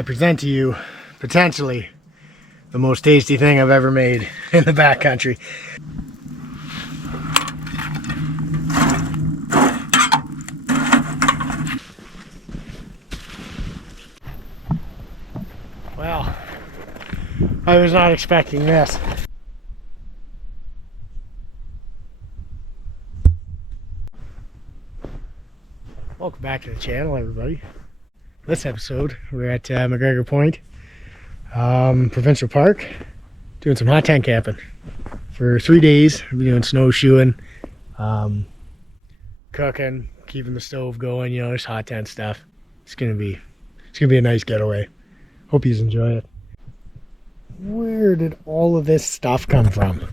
I present to you potentially the most tasty thing I've ever made in the backcountry. Well, I was not expecting this. Welcome back to the channel, everybody. This episode, we're at McGregor Point, Provincial Park, doing some hot tent camping for 3 days. We'll be doing snowshoeing, cooking, keeping the stove going, you know, just hot tent stuff. It's gonna be a nice getaway. Hope you enjoy it. Where did all of this stuff come from?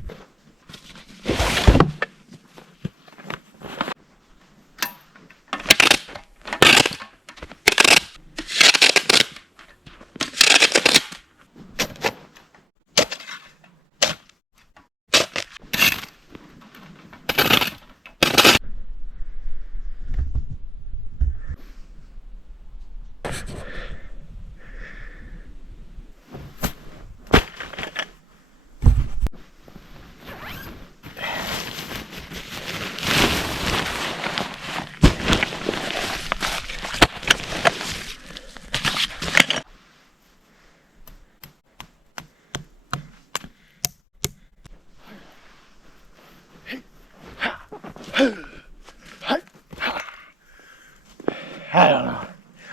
I don't know.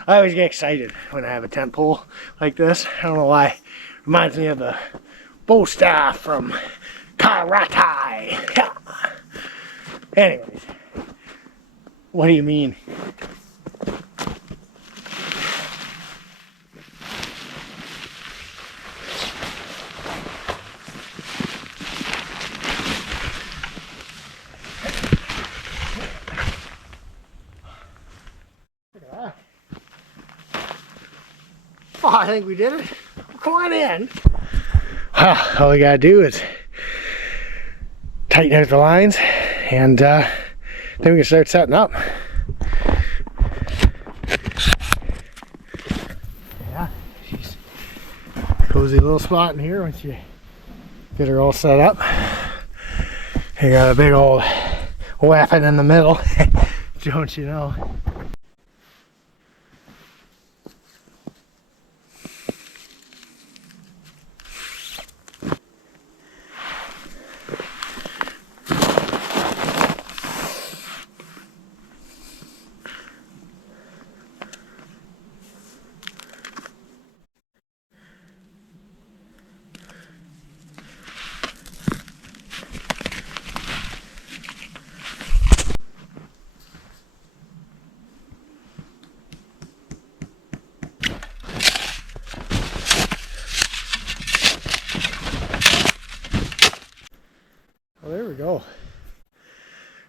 I always get excited when I have a tent pole like this. I don't know why. Reminds me of the bow staff from karate. Anyways, what do you mean? Oh, I think we did it. Come on in. Well, all we gotta do is tighten out the lines, and then we can start setting up. Yeah, she's a cozy little spot in here once you get her all set up. You got a big old weapon in the middle, don't you know? Well, there we go.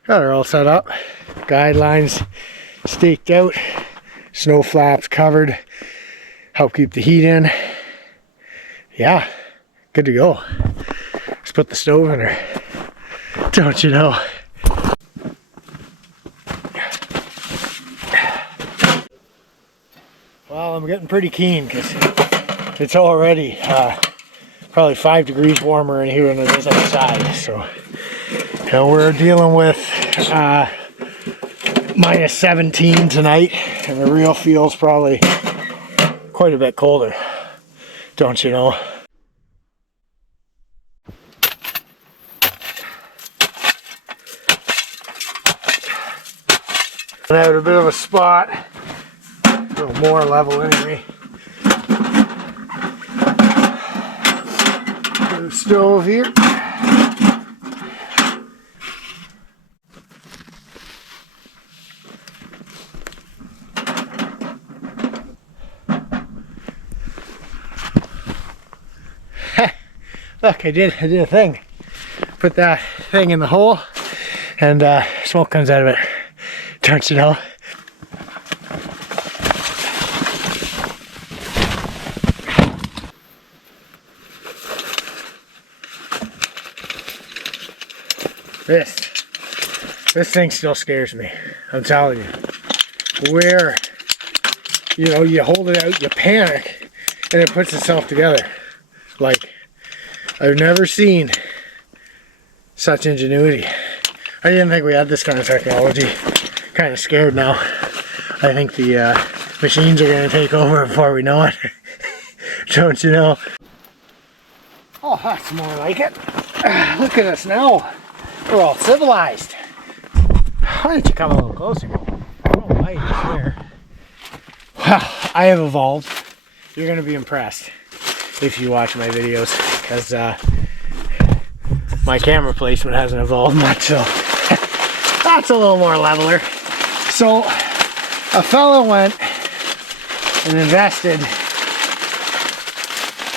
Got her all set up. Guidelines staked out. Snow flaps covered. Help keep the heat in. Yeah, good to go. Let's put the stove in her. Don't you know? Well, I'm getting pretty keen because it's already probably 5 degrees warmer in here than it is outside. So, you know, we're dealing with minus 17 tonight, and the real feel's probably quite a bit colder. Don't you know? And out a bit of a spot, a little more level anyway. Put the stove here. Look, I did a thing. Put that thing in the hole, and smoke comes out of it. Don't you know? This thing still scares me. I'm telling you. Where, you know, you hold it out, you panic, and it puts itself together. Like, I've never seen such ingenuity. I didn't think we had this kind of technology. Kind of scared now. I think the machines are going to take over before we know it. Don't you know? Oh, that's more like it. Look at us now. We're all civilized. Why don't you come a little closer? Oh, I swear. Wow, I have evolved. You're going to be impressed if you watch my videos, because my camera placement hasn't evolved much, so that's a little more leveler. So a fellow went and invested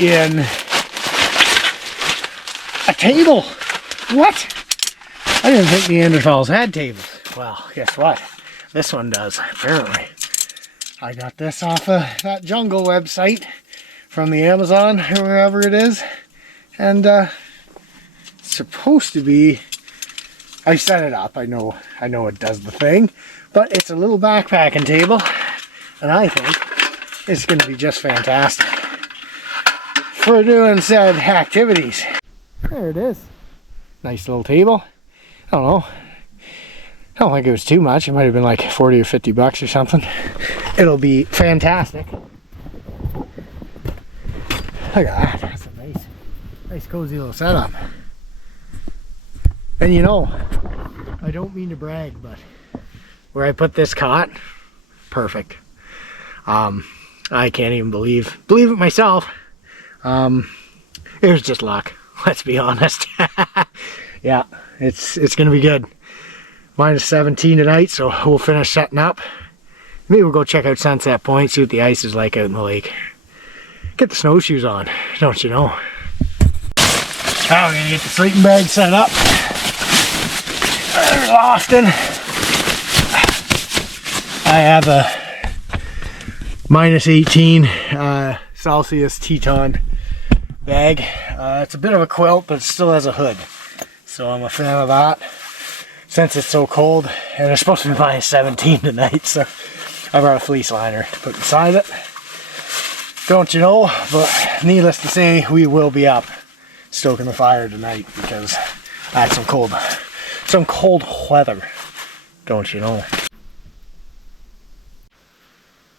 in a table. What? I didn't think Neanderthals had tables. Well, guess what? This one does, apparently. I got this off of that jungle website from the Amazon, or wherever it is. And it's supposed to be, I set it up, I know it does the thing, but it's a little backpacking table, and I think it's going to be just fantastic for doing said activities. There it is. Nice little table. I don't know. I don't think it was too much. It might have been like 40 or 50 bucks or something. It'll be fantastic. Look at that. That's a nice cozy little setup. And you know, I don't mean to brag, but where I put this cot, perfect. I can't even believe it myself. It was just luck. Let's be honest. Yeah, it's gonna be good. Minus 17 tonight, so we'll finish setting up. Maybe we'll go check out Sunset Point, see what the ice is like out in the lake. Get the snowshoes on, don't you know? Now we're gonna get the sleeping bag set up. There's Austin. I have a minus 18 Celsius Teton bag. It's a bit of a quilt, but it still has a hood. So I'm a fan of that. Since it's so cold, and it's supposed to be minus 17 tonight, so I brought a fleece liner to put inside it. Don't you know, but needless to say, we will be up stoking the fire tonight because I had some cold weather. Don't you know?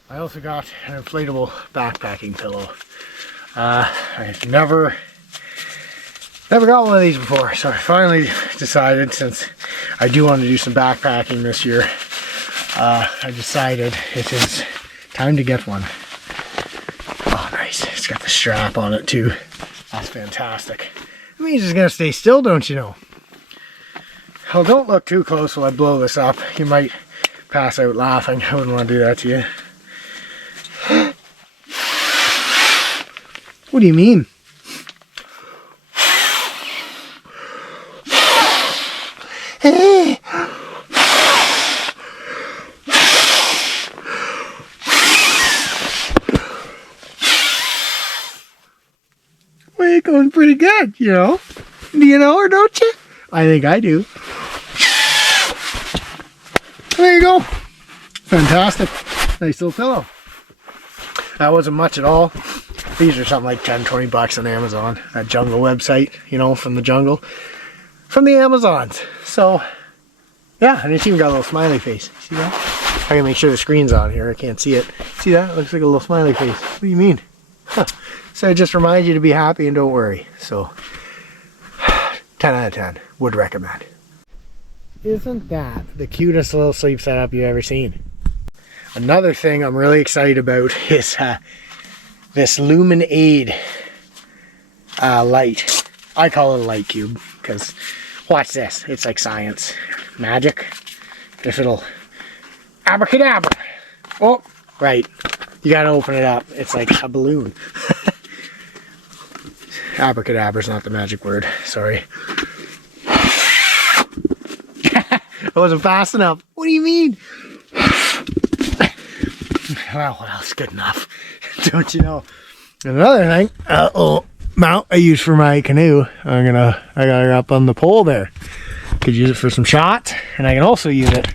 I also got an inflatable backpacking pillow. I've never got one of these before, so I finally decided, since I do want to do some backpacking this year, I decided it is time to get one. Oh, nice. It's got the strap on it too. That's fantastic. It means it's gonna stay still, don't you know? Well, don't look too close while I blow this up. You might pass out laughing. I wouldn't want to do that to you. What do you mean? Well, it goes pretty good, you know? Do you know or don't you? I think I do. There you go. Fantastic. Nice little pillow. That wasn't much at all. These are something like 10, 20 bucks on Amazon. That jungle website, you know, from the jungle. From the Amazons. So, yeah, and it's even got a little smiley face. See that? I gotta make sure the screen's on here. I can't see it. See that? It looks like a little smiley face. What do you mean? Huh. So it just reminds you to be happy and don't worry. So, 10 out of 10. Would recommend. Isn't that the cutest little sleep setup you've ever seen? Another thing I'm really excited about is this Luminade light. I call it a light cube because watch this. It's like science. Magic. If it'll abracadabra. Oh, right. You gotta open it up. It's like a balloon. Abracadabra is not the magic word. Sorry. I wasn't fast enough. What do you mean? Well, what else? Good enough. Don't you know? Another thing, little mount I use for my canoe. I got it up on the pole there. Could use it for some shots, and I can also use it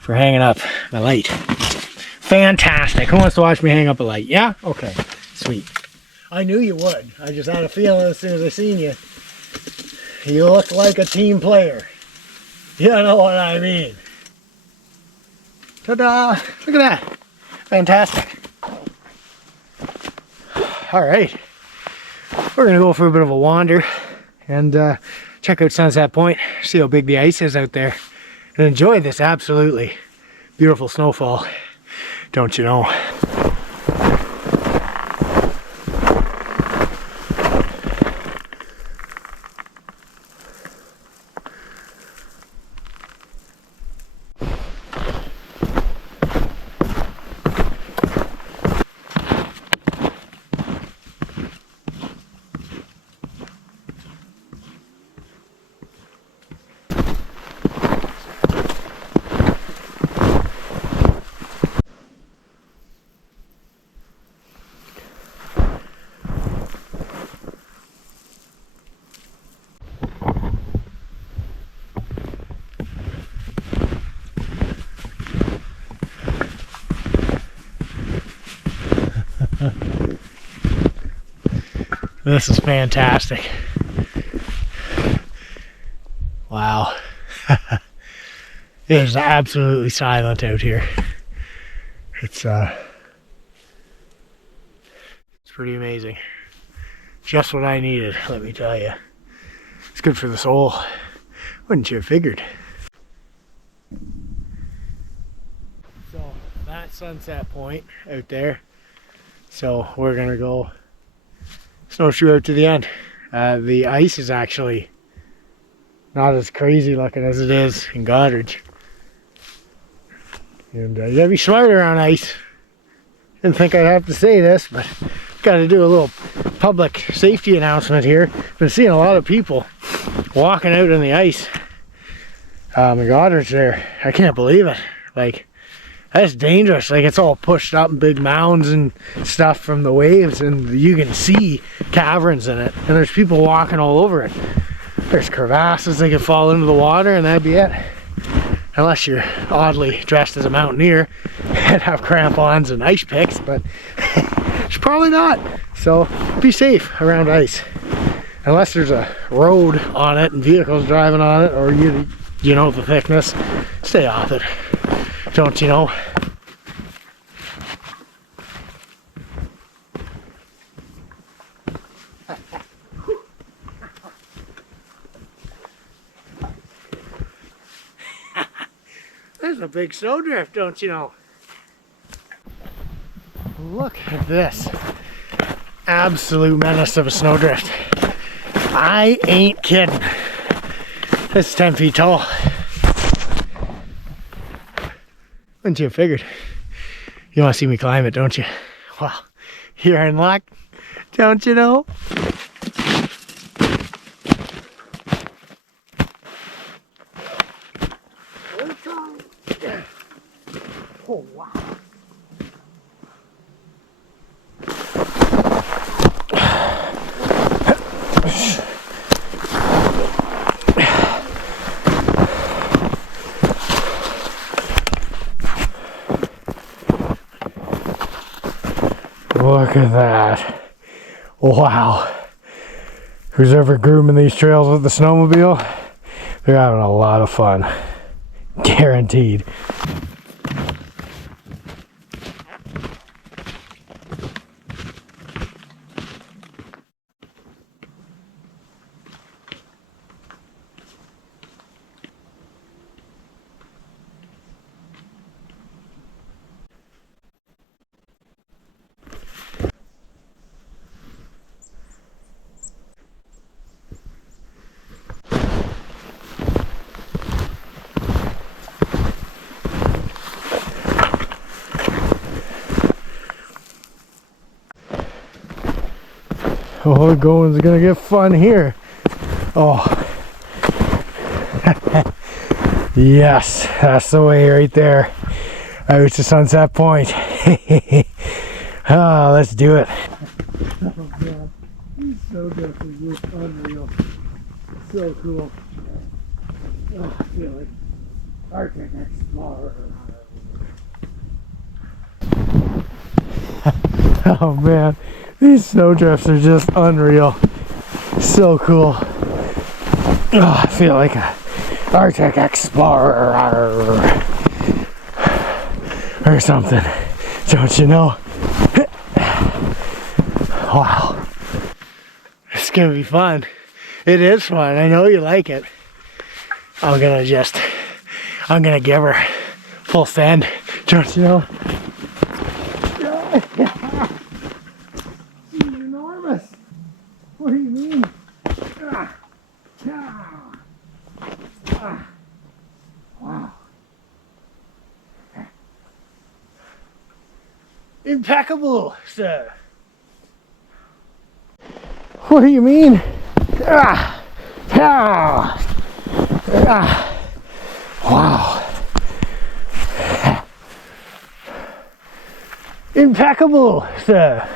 for hanging up my light. Fantastic. Who wants to watch me hang up a light? Yeah? Okay. Sweet. I knew you would. I just had a feeling as soon as I seen you. You look like a team player. You know what I mean. Ta-da! Look at that. Fantastic. Alright. We're going to go for a bit of a wander and check out Sunset Point, see how big the ice is out there, and enjoy this absolutely beautiful snowfall. Don't you know? This is fantastic. Wow. It is absolutely silent out here. It's pretty amazing. Just what I needed, let me tell you. It's good for the soul. Wouldn't you have figured? So that's Sunset Point out there. So we're gonna go snowshoe out to the end. The ice is actually not as crazy looking as it is in Goderich. And you gotta be smart around ice. Didn't think I'd have to say this, but gotta do a little public safety announcement here. Been seeing a lot of people walking out on the ice in Goderich there. I can't believe it. Like, that's dangerous. Like, it's all pushed up in big mounds and stuff from the waves, and you can see caverns in it, and there's people walking all over it. There's crevasses they could fall into the water, and that'd be it. Unless you're oddly dressed as a mountaineer and have crampons and ice picks, but it's probably not. So be safe around ice. Unless there's a road on it and vehicles driving on it, or you know the thickness, stay off it. Don't you know? There's a big snowdrift, don't you know? Look at this. Absolute menace of a snowdrift. I ain't kidding. This is 10 feet tall. Wouldn't you have figured? You want to see me climb it, don't you? Well, you're in luck, don't you know? Oh, wow. Look at that. Wow. Who's ever grooming these trails with the snowmobile, they're having a lot of fun. Guaranteed. Oh, the going's gonna get fun here. Oh. Yes, that's the way right there. Out to Sunset Point. Oh, let's do it. Oh man, these snowdrifts look unreal. So cool. Oh, I feel like Arctic Explorer. Oh man, These snowdrifts are just unreal. So cool. Oh, I feel like a Arctic explorer or something. Don't you know? Wow. It's gonna be fun. It is fun. I know you like it. I'm gonna give her full send. Don't you know? She's enormous. What do you mean? Wow. Impeccable, sir. What do you mean? Wow. Impeccable, sir.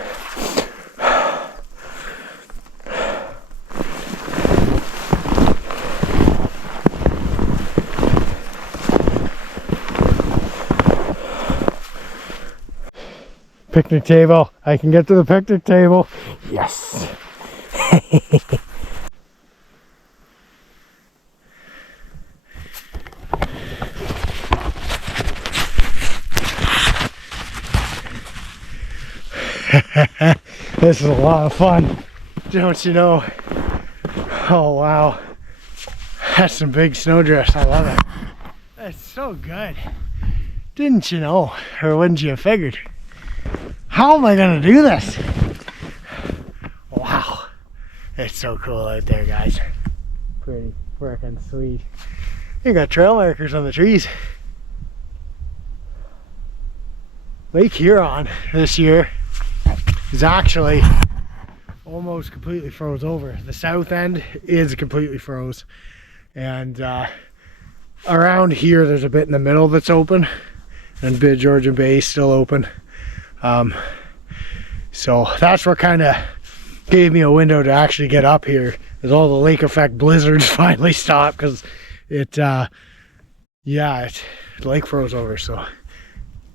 Picnic table. I can get to the picnic table. Yes. This is a lot of fun. Don't you know? Oh wow. That's some big snowdrifts. I love it. That's so good. Didn't you know? Or wouldn't you have figured? How am I gonna do this? Wow. It's so cool out there, guys. Pretty freaking sweet. You got trail markers on the trees. Lake Huron this year is actually almost completely froze over. The south end is completely froze. And around here there's a bit in the middle that's open. And Bid Georgian Bay is still open. So that's what kind of gave me a window to actually get up here, as all the lake effect blizzards finally stopped, because the lake froze over. So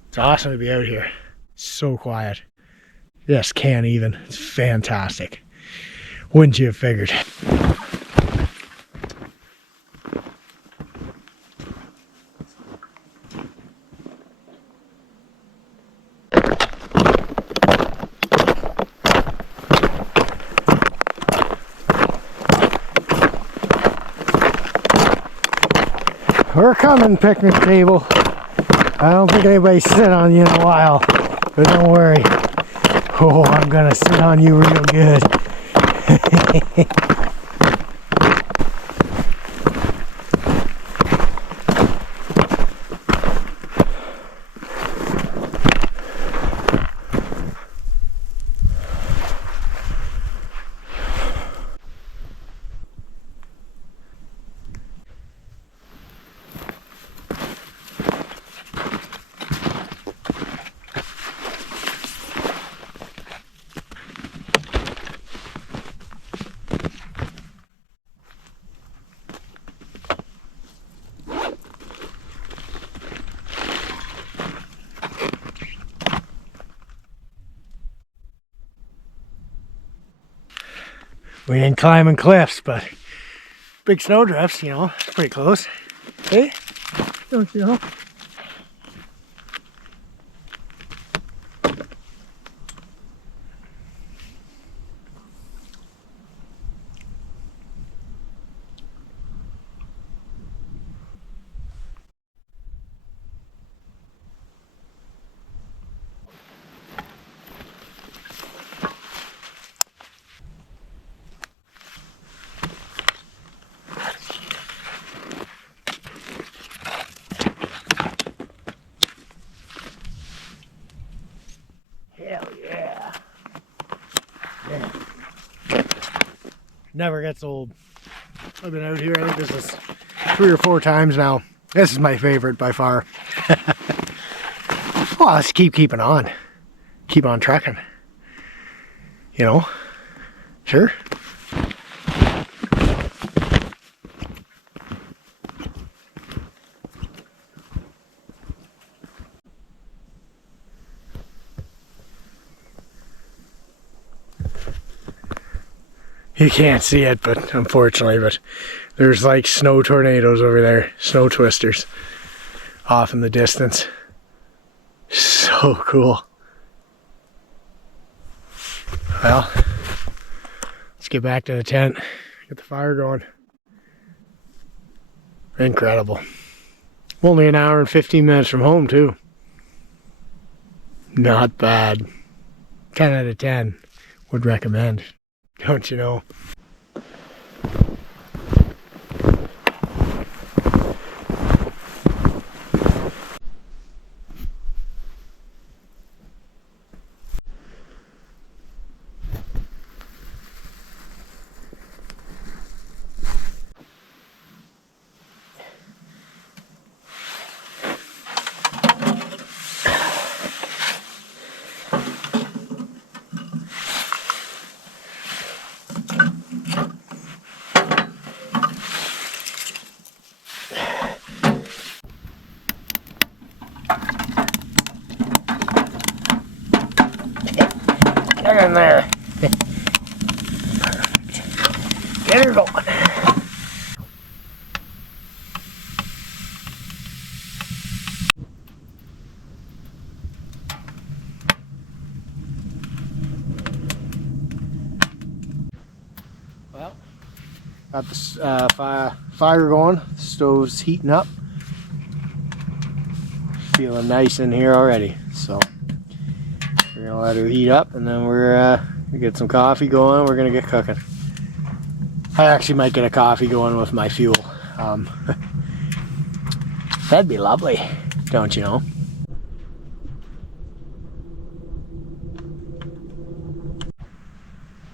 it's awesome to be out here. So quiet. Yes, can't even. It's fantastic. Wouldn't you have figured? We're coming, picnic table. I don't think anybody's sit on you in a while, but don't worry. Oh, I'm gonna sit on you real good. We ain't climbing cliffs, but big snowdrifts, you know, pretty close. Hey, don't you know? Hell yeah. Yeah. Never gets old. I've been out here, I think this is 3 or 4 times now. This is my favorite by far. Well, let's keeping on. Keep on trekking. You know? Sure. You can't see it, but unfortunately, but there's like snow tornadoes over there, snow twisters off in the distance. So cool. Well, let's get back to the tent, get the fire going. Incredible. Only an hour and 15 minutes from home too. Not bad. 10 out of 10 would recommend, don't you know? Get in there. Get her going. Well, got the fire going. The stove's heating up. Feeling nice in here already. So we're gonna let her heat up, and then we're gonna get some coffee going. We're gonna get cooking. I actually might get a coffee going with my fuel. That'd be lovely, don't you know?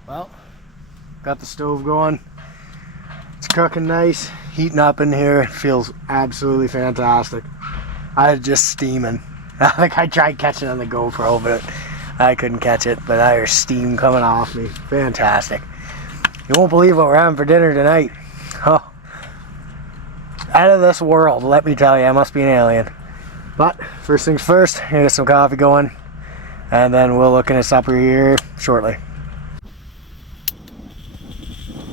Well, got the stove going. It's cooking nice, heating up in here. It feels absolutely fantastic. I was just steaming. Like I tried catching on the GoPro, but I couldn't catch it. But there's steam coming off me. Fantastic. You won't believe what we're having for dinner tonight. Oh, out of this world, let me tell you. I must be an alien. But first things first, get some coffee going, and then we'll look into supper here shortly.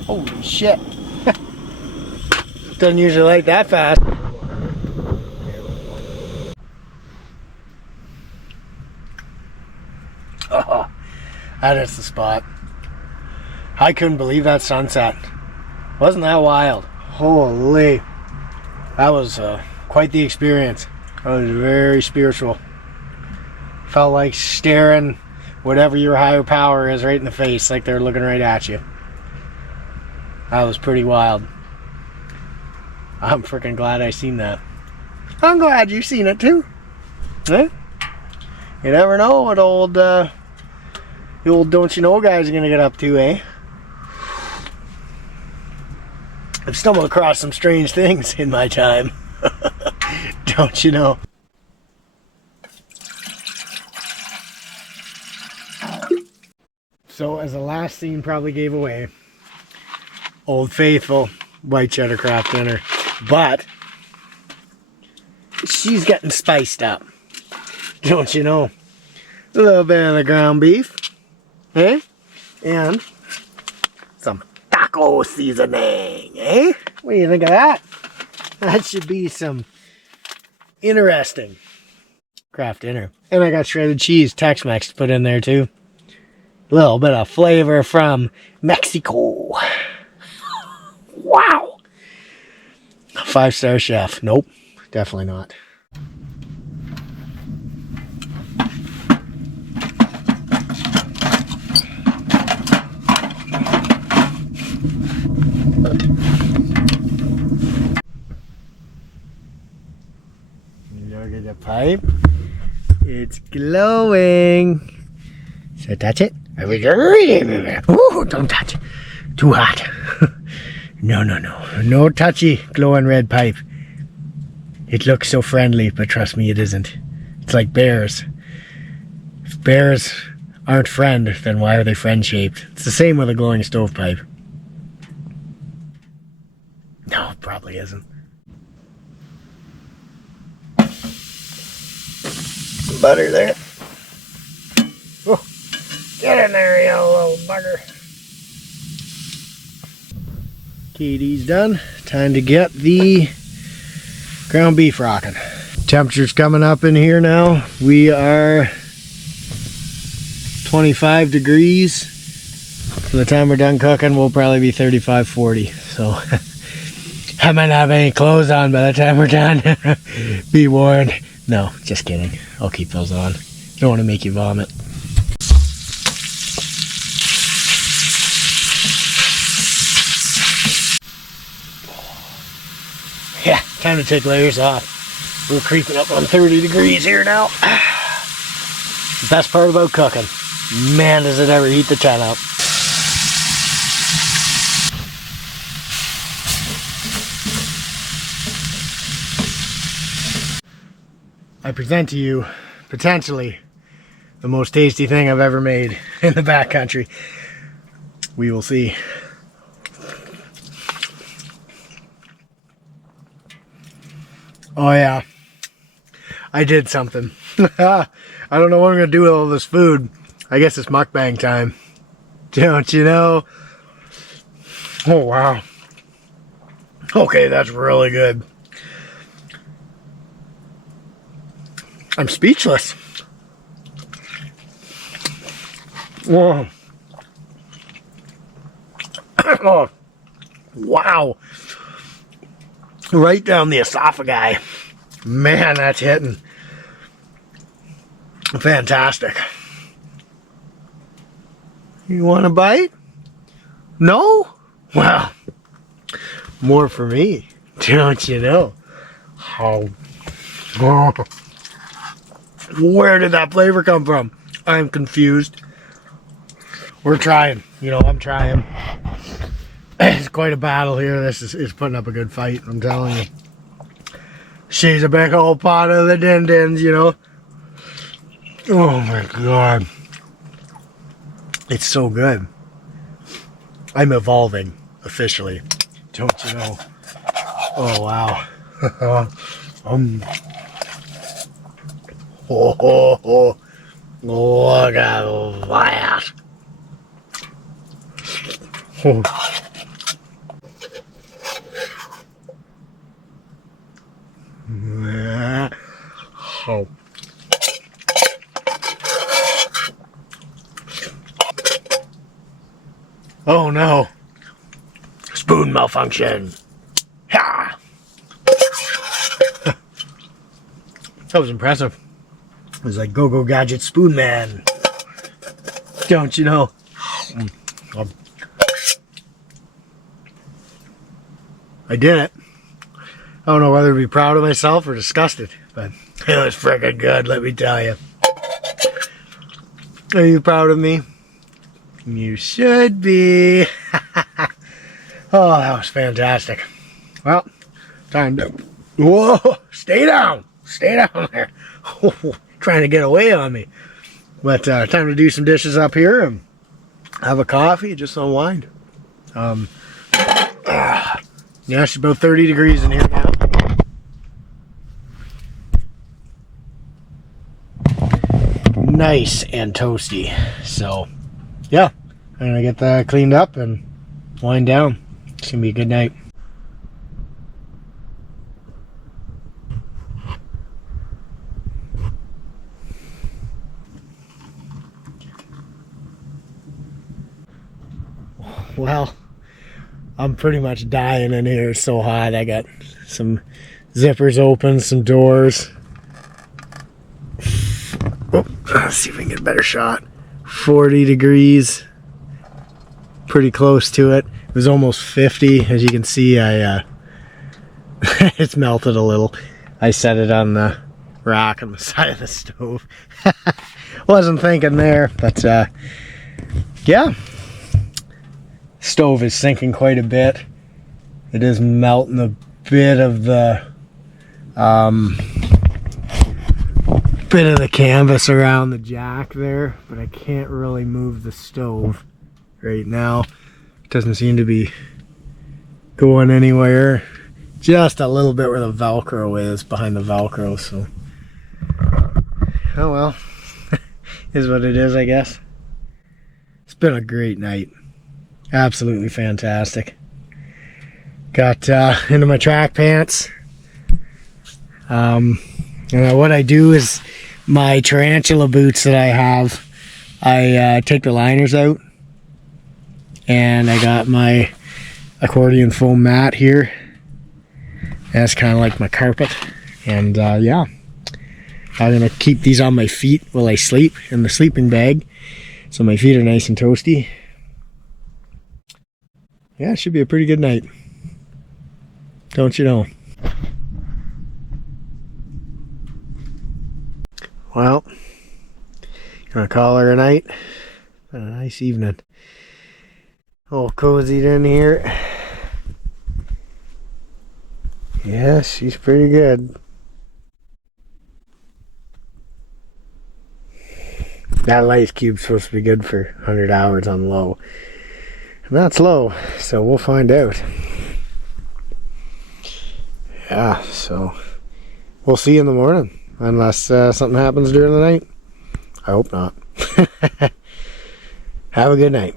Holy shit. Doesn't usually light that fast. Oh, that is the spot. I couldn't believe that sunset. Wasn't that wild? Holy. That was quite the experience. It was very spiritual. Felt like staring whatever your higher power is right in the face, like they're looking right at you. That was pretty wild. I'm freaking glad I seen that. I'm glad you've seen it too. Eh? You never know what the old don't you know guys are gonna get up to, eh? I've stumbled across some strange things in my time. Don't you know? So as the last scene probably gave away, Old Faithful white cheddar Kraft dinner, but she's getting spiced up. Don't you know? A little bit of the ground beef, eh? And some taco seasoning, eh? What do you think of that? That should be some interesting Kraft dinner. And I got shredded cheese, Tex-Mex to put in there too. A little bit of flavor from Mexico. Wow! 5-star chef. Nope, definitely not. Look at the pipe. It's glowing. So touch it. Ooh, don't touch it. Too hot. No. No touchy glowing red pipe. It looks so friendly, but trust me, it isn't. It's like bears. If bears aren't friend, then why are they friend-shaped? It's the same with a glowing stovepipe. No, it probably isn't. Some butter there. Oh, get in there, you little bugger. Katie's done. Time to get the ground beef rocking. Temperature's coming up in here now. We are 25 degrees. By the time we're done cooking, we'll probably be 35, 40. So I might not have any clothes on by the time we're done. Be warned. No, just kidding. I'll keep those on. Don't want to make you vomit. Yeah, time to take layers off. We're creeping up on 30 degrees here now. The best part about cooking. Man, does it ever heat the tent up. I present to you, potentially, the most tasty thing I've ever made in the backcountry. We will see. Oh yeah, I did something. I don't know what I'm gonna do with all this food. I guess it's mukbang time. Don't you know? Oh wow. Okay, that's really good. I'm speechless. Whoa. Oh, wow. Right down the esophagi. Man, that's hitting. Fantastic. You want a bite? No? Well, more for me. Don't you know? Oh. Where did that flavor come from? I'm confused. We're trying. You know, I'm trying. It's quite a battle here. This is putting up a good fight, I'm telling you. She's a big old pot of the din-dins, you know. Oh my God. It's so good. I'm evolving, officially. Don't you know? Oh, wow. Oh, look at that. Oh. Oh. Oh no. Spoon malfunction. Ha! That was impressive. It was like Go-Go Gadget Spoon Man. Don't you know? I did it. I don't know whether to be proud of myself or disgusted, but it was freaking good, let me tell you. Are you proud of me? You should be. Oh, that was fantastic. Well, time to... Whoa! Stay down! Stay down there. Trying to get away on me. But time to do some dishes up here and have a coffee, just unwind. Yeah, it's about 30 degrees in here now. Nice and toasty. So, yeah, I'm gonna get that cleaned up and wind down. It's gonna be a good night. Well, I'm pretty much dying in here. It's so hot. I got some zippers open, some doors. Oh, let's see if we can get a better shot. 40 degrees. Pretty close to it. It was almost 50. As you can see, it's melted a little. I set it on the rock on the side of the stove. Wasn't thinking there, but yeah. Stove is sinking quite a bit. It is melting a bit of the canvas around the jack there, but I can't really move the stove right now. It doesn't seem to be going anywhere. Just a little bit where the Velcro is, behind the Velcro, so oh well. Is what it is, I guess. It's been a great night. Absolutely fantastic. Got into my track pants. And what I do is my tarantula boots that I have, I take the liners out, and I got my accordion foam mat here. That's kind of like my carpet. And yeah, I'm gonna keep these on my feet while I sleep in the sleeping bag, so my feet are nice and toasty. Yeah, it should be a pretty good night, don't you know? Well, gonna call her a night. Been a nice evening. All cozied in here. Yeah, she's pretty good. That light cube's supposed to be good for 100 hours on low. And that's low, so we'll find out. Yeah, so we'll see you in the morning. Unless something happens during the night. I hope not. Have a good night.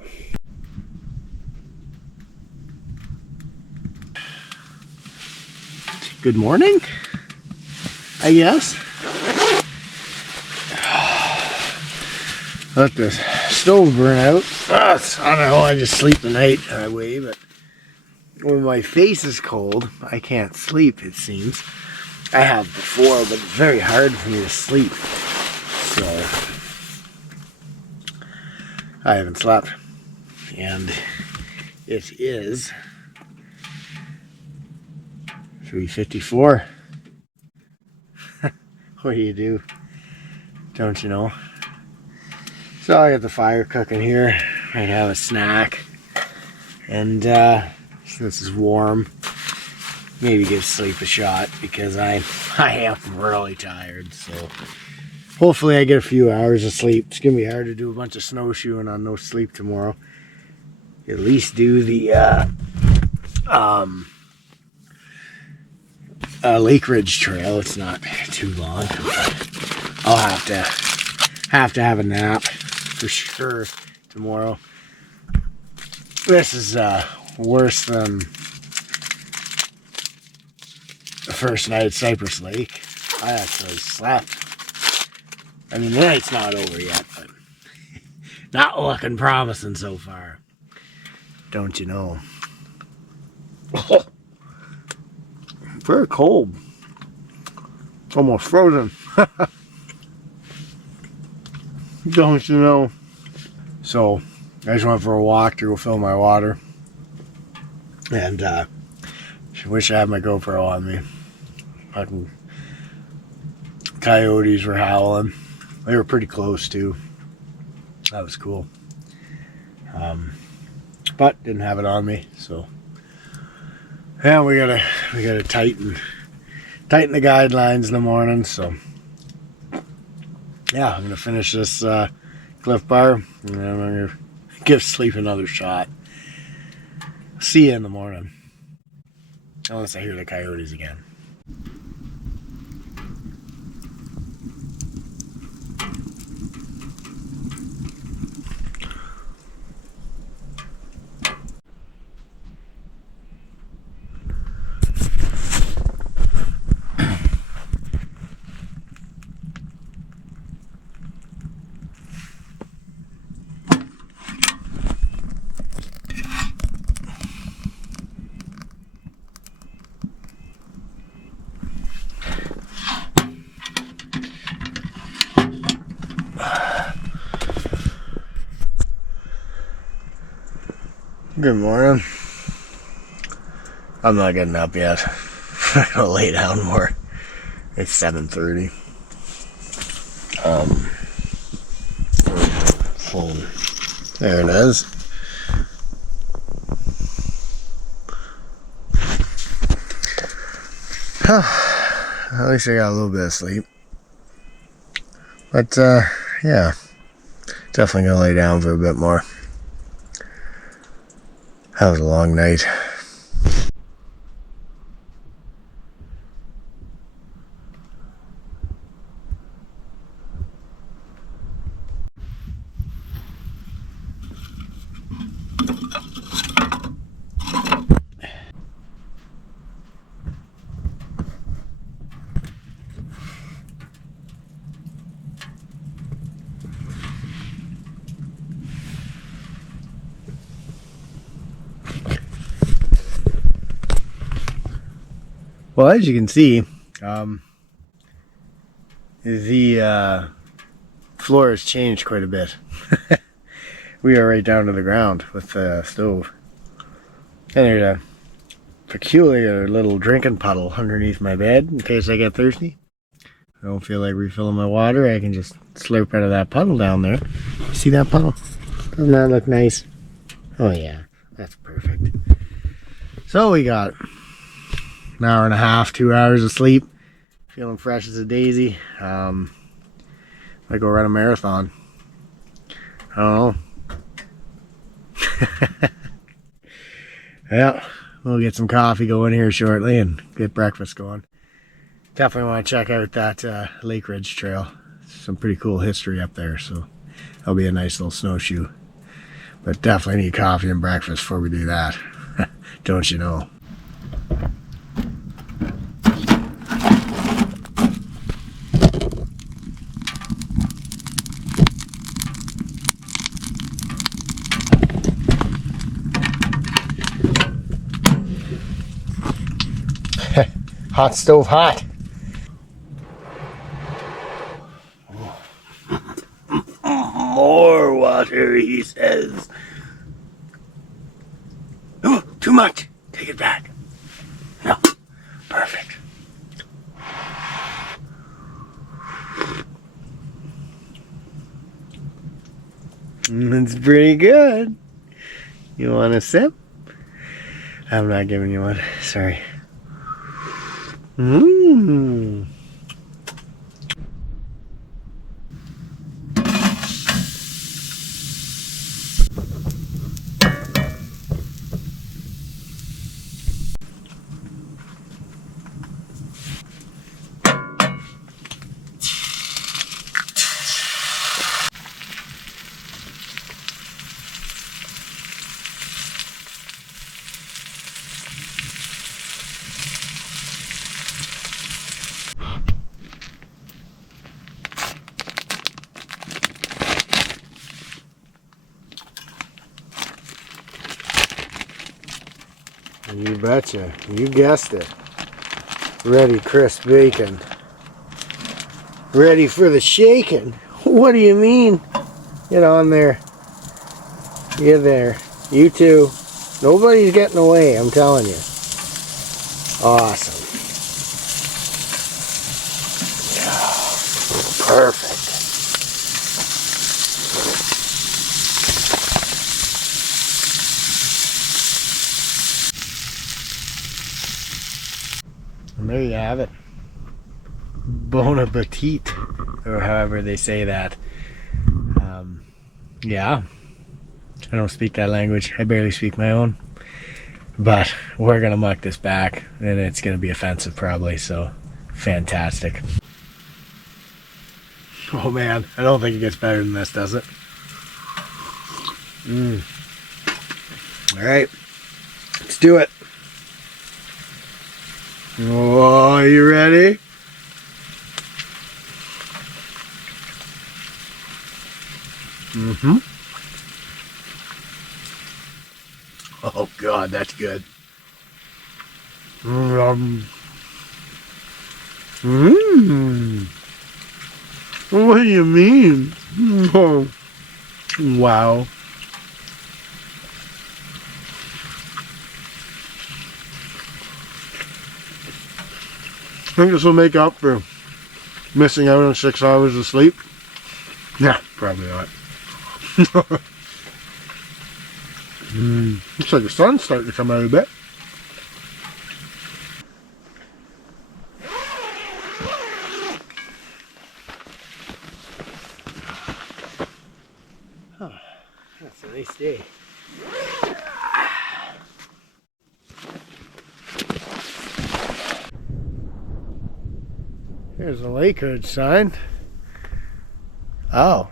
Good morning, I guess. Let this stove burn out. I don't know, I just sleep the night that way, but when my face is cold, I can't sleep, it seems. I have before, but it's very hard for me to sleep. So I haven't slept. And it is 3:54. What do you do? Don't you know? So I got the fire cooking here. I have a snack. And since it's warm, maybe give sleep a shot, because I am really tired. So hopefully I get a few hours of sleep. It's gonna be hard to do a bunch of snowshoeing on no sleep tomorrow. At least do the Lake Ridge Trail. It's not too long. I'll have to have a nap for sure tomorrow. This is worse than the first night at Cypress Lake. I actually slept. I mean, the night's not over yet, but not looking promising so far. Don't you know? Very cold. Almost frozen. Don't you know? So, I just went for a walk to go fill my water. And, I wish I had my GoPro on me. Fucking coyotes were howling. They were pretty close too. That was cool. But didn't have it on me, so yeah, we gotta tighten the guidelines in the morning. So yeah, I'm gonna finish this Cliff Bar, and then I'm gonna give sleep another shot. See you in the morning, unless I hear the coyotes again. Good morning. I'm not getting up yet. I'm gonna lay down more. It's 7:30. Phone. There it is. At least I got a little bit of sleep. But yeah, definitely gonna lay down for a bit more. That was a long night. Well, as you can see, the floor has changed quite a bit. We are right down to the ground with the stove. And there's a peculiar little drinking puddle underneath my bed in case I get thirsty. I don't feel like refilling my water, I can just slurp out of that puddle down there. See that puddle? Doesn't that look nice? Oh yeah, that's perfect. So we got an hour and a half, 2 hours of sleep. Feeling fresh as a daisy. I go run a marathon. I don't know. Yeah, we'll get some coffee going here shortly and get breakfast going. Definitely want to check out that Lake Ridge Trail. Some pretty cool history up there, so that'll be a nice little snowshoe. But definitely need coffee and breakfast before we do that. Don't you know? Hot stove hot. More water, he says. Oh, too much. Take it back. No. Perfect. It's pretty good. You want a sip? I'm not giving you one. Sorry. Mmm. You betcha. You guessed it. Ready, crisp bacon. Ready for the shaking. What do you mean? Get on there. Get there. You too. Nobody's getting away, I'm telling you. Awesome. Perfect. And there you have it. Bon appetit, or however they say that. Yeah, I don't speak that language. I barely speak my own. But we're gonna muck this back, and it's gonna be offensive probably, so fantastic. Oh man, I don't think it gets better than this, does it? Alright, let's do it. Oh, are you ready? Oh God, that's good. What do you mean? Oh, wow. I think this will make up for missing out on 6 hours of sleep. Yeah, probably not. Looks like the sun's starting to come out a bit. Oh, that's a nice day. Here's the Lakewood sign. Oh.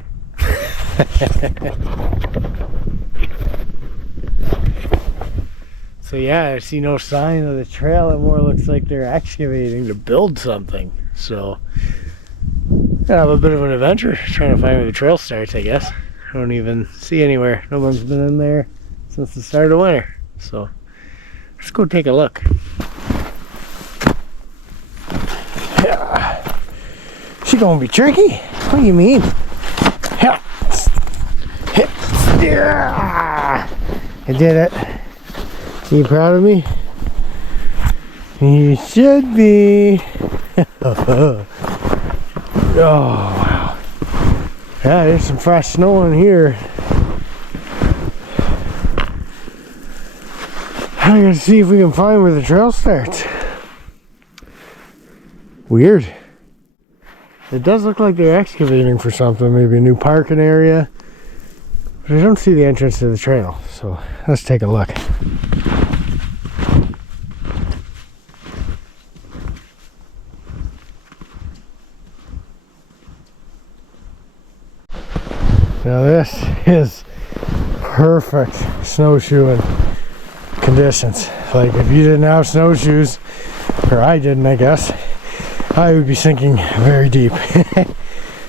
So yeah, I see no sign of the trail. It more looks like they're excavating to build something. So I have a bit of an adventure trying to find where the trail starts, I guess. I don't even see anywhere. No one's been in there since the start of winter. So let's go take a look. gonna be tricky. What do you mean? Yeah. Yeah. I did it. Are you proud of me? You should be. Oh wow. Yeah, there's some fresh snow in here. I gotta see if we can find where the trail starts. Weird. It does look like they're excavating for something, maybe a new parking area. But I don't see the entrance to the trail, so let's take a look. Now this is perfect snowshoeing conditions. Like if you didn't have snowshoes, or I didn't, I guess, I would be sinking very deep.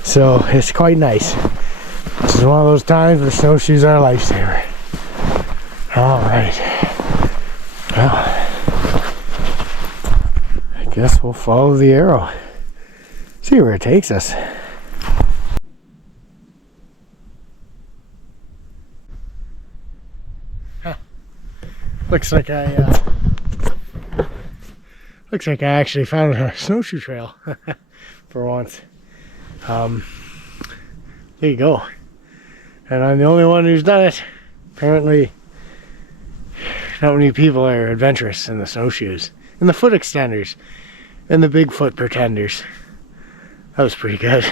So it's quite nice. This is one of those times where snowshoes are a lifesaver. Alright. Well, I guess we'll follow the arrow. See where it takes us. Looks like I actually found a snowshoe trail for once. There you go. And I'm the only one who's done it. Apparently, not many people are adventurous in the snowshoes, and the foot extenders, and the Bigfoot pretenders. That was pretty good.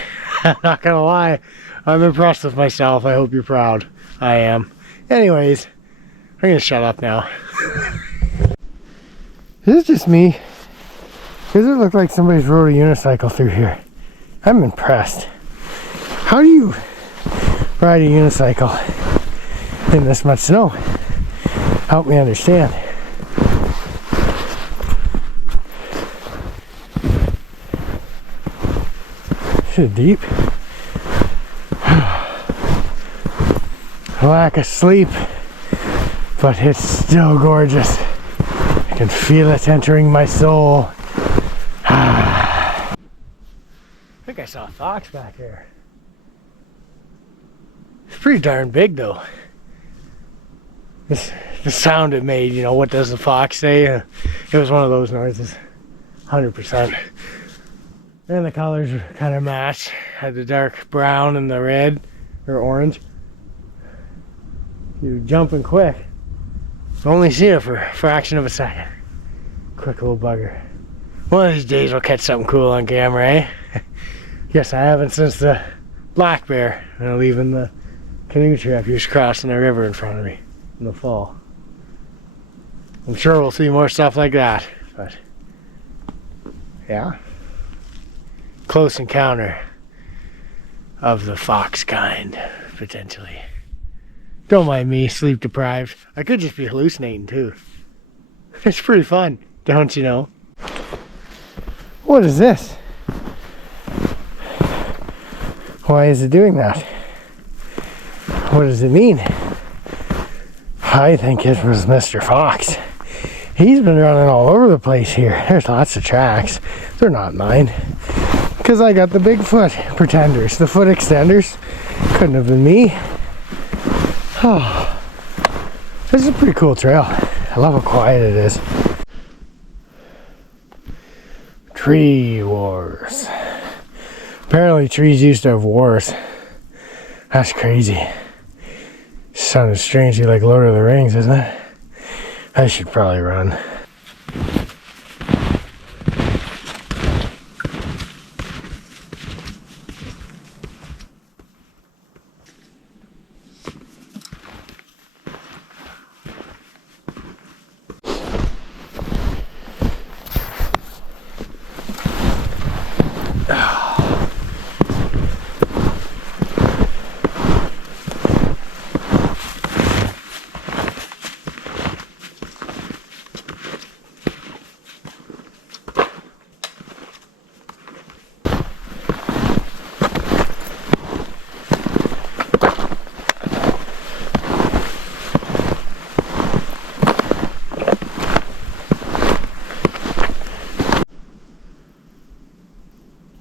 I'm not gonna lie. I'm impressed with myself. I hope you're proud. I am. Anyways, I'm gonna shut up now. Is it just me? Does it look like somebody's rode a unicycle through here? I'm impressed. How do you ride a unicycle in this much snow? Help me understand. Is it deep? Lack of sleep, but it's still gorgeous. I can feel it entering my soul. I think I saw a fox back there. It's pretty darn big though. The sound it made, you know, what does the fox say? It was one of those noises, 100%. And the colors kind of match. Had the dark brown and the red, or orange. You jumping quick. Only see it for a fraction of a second. Quick little bugger. One of these days we'll catch something cool on camera, eh? Yes, I haven't since the black bear leaving the canoe trip. He was crossing the river in front of me in the fall. I'm sure we'll see more stuff like that, but yeah. Close encounter of the fox kind, potentially. Don't mind me, sleep deprived. I could just be hallucinating too. It's pretty fun, don't you know? What is this? Why is it doing that? What does it mean? I think it was Mr. Fox. He's been running all over the place here. There's lots of tracks. They're not mine. Because I got the Bigfoot pretenders, the foot extenders. Couldn't have been me. Oh, this is a pretty cool trail. I love how quiet it is. Tree wars. Apparently trees used to have wars. That's crazy. Sounded strangely like Lord of the Rings, isn't it? I should probably run.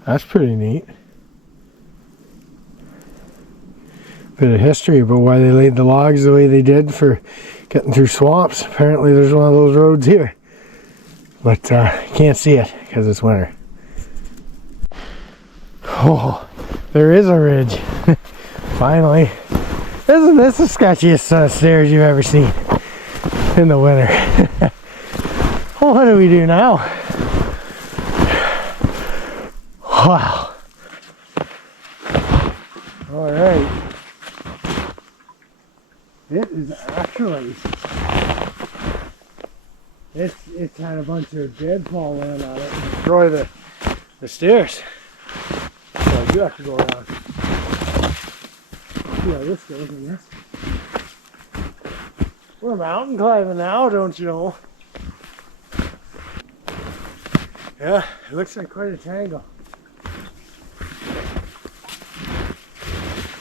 That's pretty neat. Bit of history about why they laid the logs the way they did for getting through swamps. Apparently there's one of those roads here, but can't see it because it's winter. Oh, there is a ridge. Finally. Isn't this the sketchiest stairs you've ever seen in the winter? Well, what do we do now? Wow. All right. It is actually, it's had a bunch of deadfall land on it and destroy the stairs. So I do have to go around. See how this goes, I guess. We're mountain climbing now, don't you know? Yeah, it looks like quite a tangle.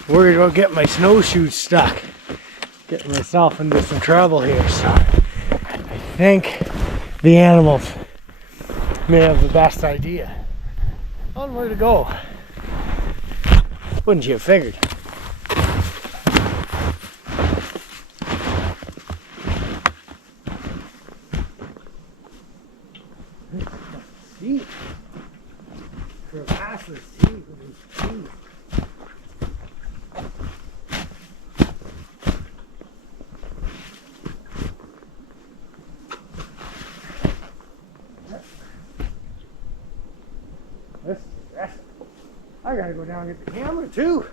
Worried about getting my snowshoes stuck. Getting myself into some trouble here, so I think the animals may have the best idea on where to go. Wouldn't you have figured? This is steep. Crevasses steep with these trees. This is aggressive. I gotta go down and get the camera too.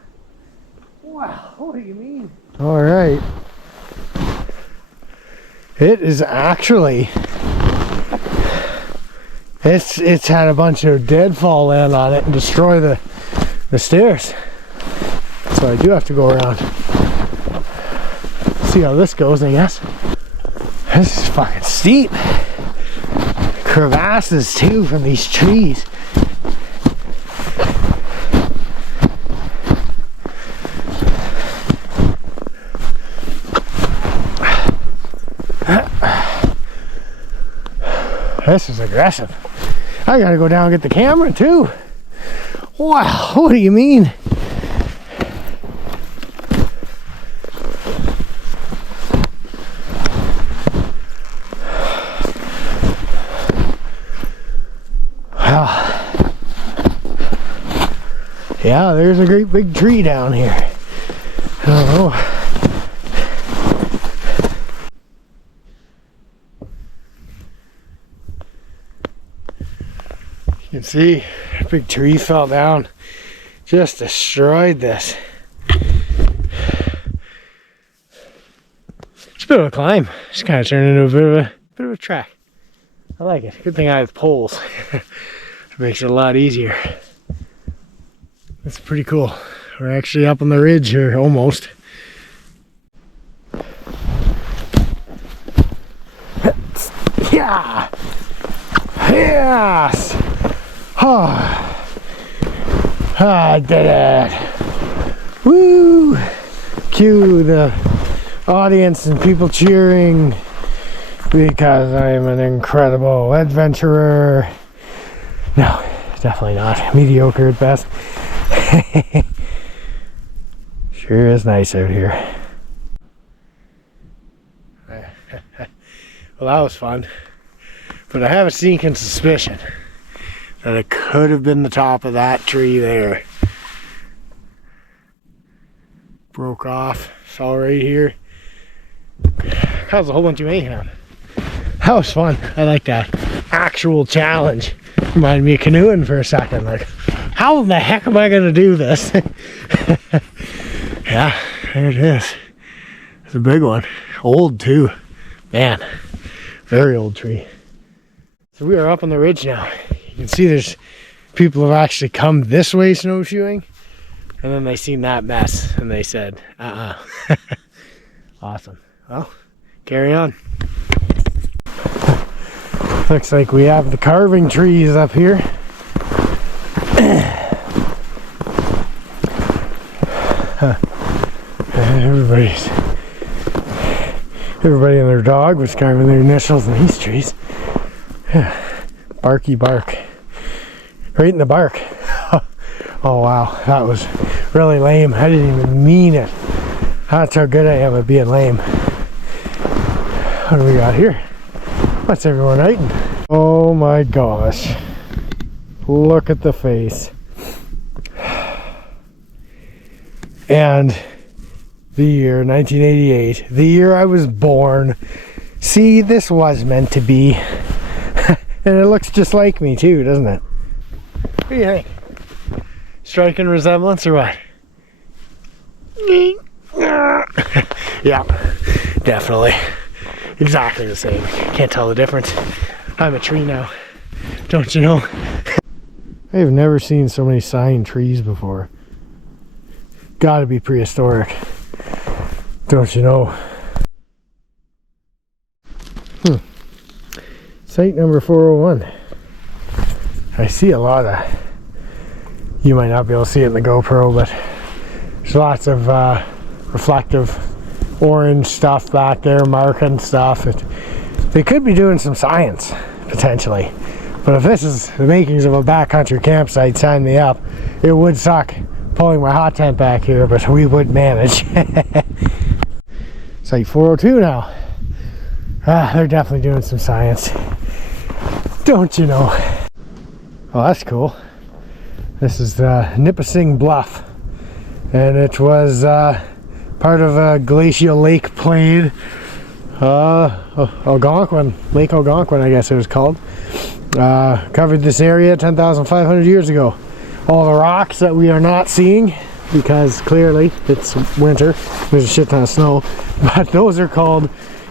Wow, what do you mean? Alright. It is actually, it's had a bunch of deadfall land on it and destroy the stairs. So I do have to go around. See how this goes, I guess. This is fucking steep. Crevasses too from these trees. This is aggressive. I gotta go down and get the camera too. Wow, what do you mean? Wow. Yeah, there's a great big tree down here. I don't know. You can see a big tree fell down, just destroyed this. It's a bit of a climb. It's kind of turned into a bit of a track. I like it. Good thing I have poles. It makes it a lot easier. That's pretty cool. We're actually up on the ridge here, almost. Yeah. Yes. Oh, I did it! Woo! Cue the audience and people cheering because I am an incredible adventurer. No, definitely not. Mediocre at best. Sure is nice out here. Well, that was fun. But I have a sneaking suspicion that it could have been the top of that tree there. Broke off, fell right here. That was a whole bunch of mayhem. That was fun. I like that. Actual challenge. Reminded me of canoeing for a second. Like, how in the heck am I going to do this? Yeah, there it is. It's a big one. Old too. Man, very old tree. So we are up on the ridge now. You can see there's people have actually come this way snowshoeing, and then they seen that mess and they said, Awesome. Well, carry on. Looks like we have the carving trees up here. Everybody and their dog was carving their initials in these trees. Barky bark. Right in the bark. Oh wow, that was really lame. I didn't even mean it. That's how good I am at being lame. What do we got here? What's everyone eating? Oh my gosh. Look at the face. And the year 1988, the year I was born. See, this was meant to be. And it looks just like me too, doesn't it? What do you think? Striking resemblance or what? Yeah, definitely. Exactly the same. Can't tell the difference. I'm a tree now. Don't you know? I've never seen so many signed trees before. Gotta be prehistoric. Don't you know? Site number 401. I see a lot of, you might not be able to see it in the GoPro, but there's lots of reflective orange stuff back there, marking stuff. They could be doing some science, potentially. But if this is the makings of a backcountry campsite, sign me up. It would suck pulling my hot tent back here, but we would manage. Site 402 now. They're definitely doing some science. Don't you know? Oh, that's cool. This is the Nipissing Bluff. And it was part of a glacial lake plain. Algonquin, Lake Algonquin, I guess it was called. Covered this area 10,500 years ago. All the rocks that we are not seeing, because clearly it's winter, there's a shit ton of snow, but those are called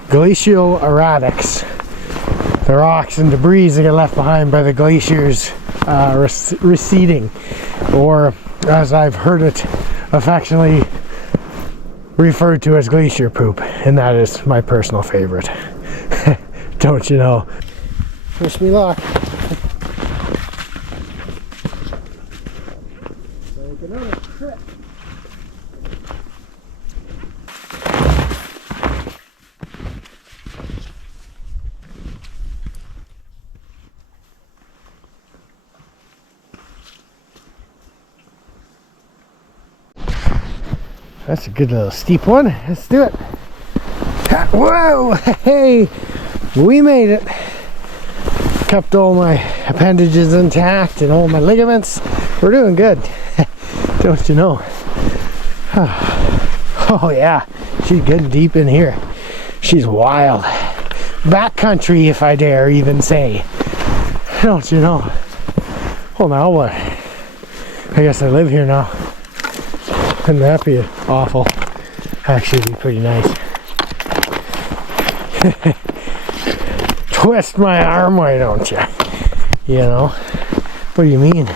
glacial erratics. The rocks and debris that get left behind by the glaciers receding, or as I've heard it affectionately referred to as glacier poop, and that is my personal favorite. Don't you know? Wish me luck. Take another trip. That's a good little steep one. Let's do it. Whoa! Hey! We made it. Kept all my appendages intact and all my ligaments. We're doing good. Don't you know? Oh yeah, she's getting deep in here. She's wild. Backcountry, if I dare even say. Don't you know? Well, now what? I guess I live here now. Wouldn't that be awful? Actually, it'd be pretty nice. Twist my arm, why don't you? You know? What do you mean?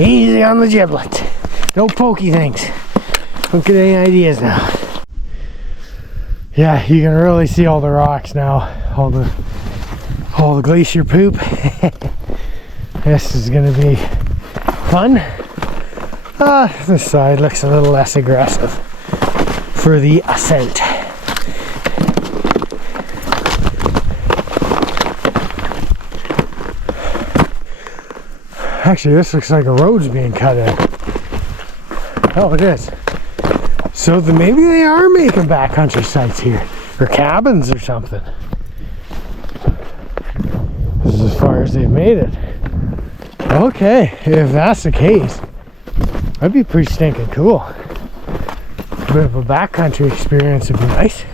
Easy on the giblet. No pokey things. Don't get any ideas now. Yeah, you can really see all the rocks now. All the glacier poop. This is gonna be fun. This side looks a little less aggressive for the ascent. Actually, this looks like a road's being cut in. Oh, it is. So maybe they are making backcountry sites here, or cabins or something. This is as far as they've made it. Okay, if that's the case, that'd be pretty stinking cool. A bit of a backcountry experience would be nice.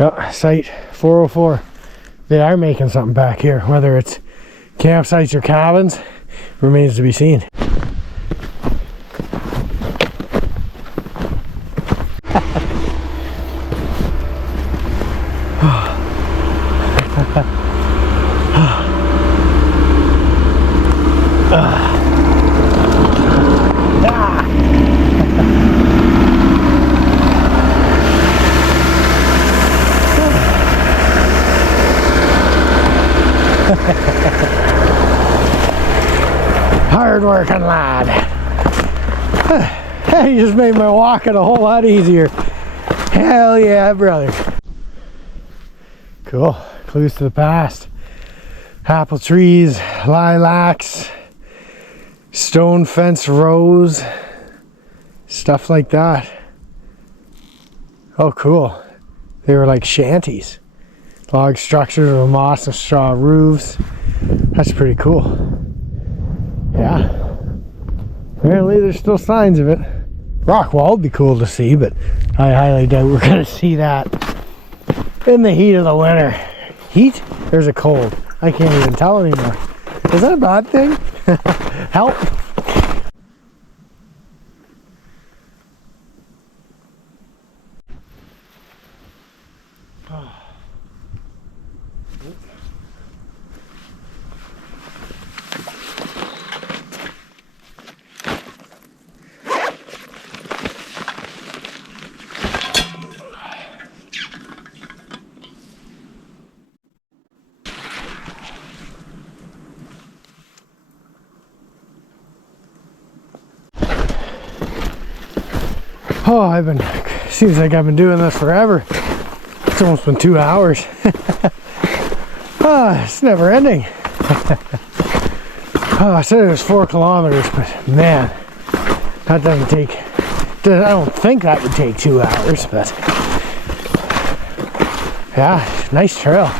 Oh, site 404. They are making something back here. Whether it's campsites or cabins remains to be seen. Hard working lad. He just made my walking a whole lot easier. Hell yeah, brother. Cool. Clues to the past. Apple trees, lilacs, stone fence rows, stuff like that. Oh, cool. They were like shanties. Log structures with moss and straw roofs. That's pretty cool. Yeah. Apparently there's still signs of it. Rock wall would be cool to see, but I highly doubt we're going to see that in the heat of the winter. Heat? There's a cold. I can't even tell anymore. Is that a bad thing? Help! Oh, seems like I've been doing this forever. It's almost been 2 hours. It's never ending. I said it was 4 kilometers, but man, that doesn't take, I don't think that would take 2 hours, but yeah, nice trail.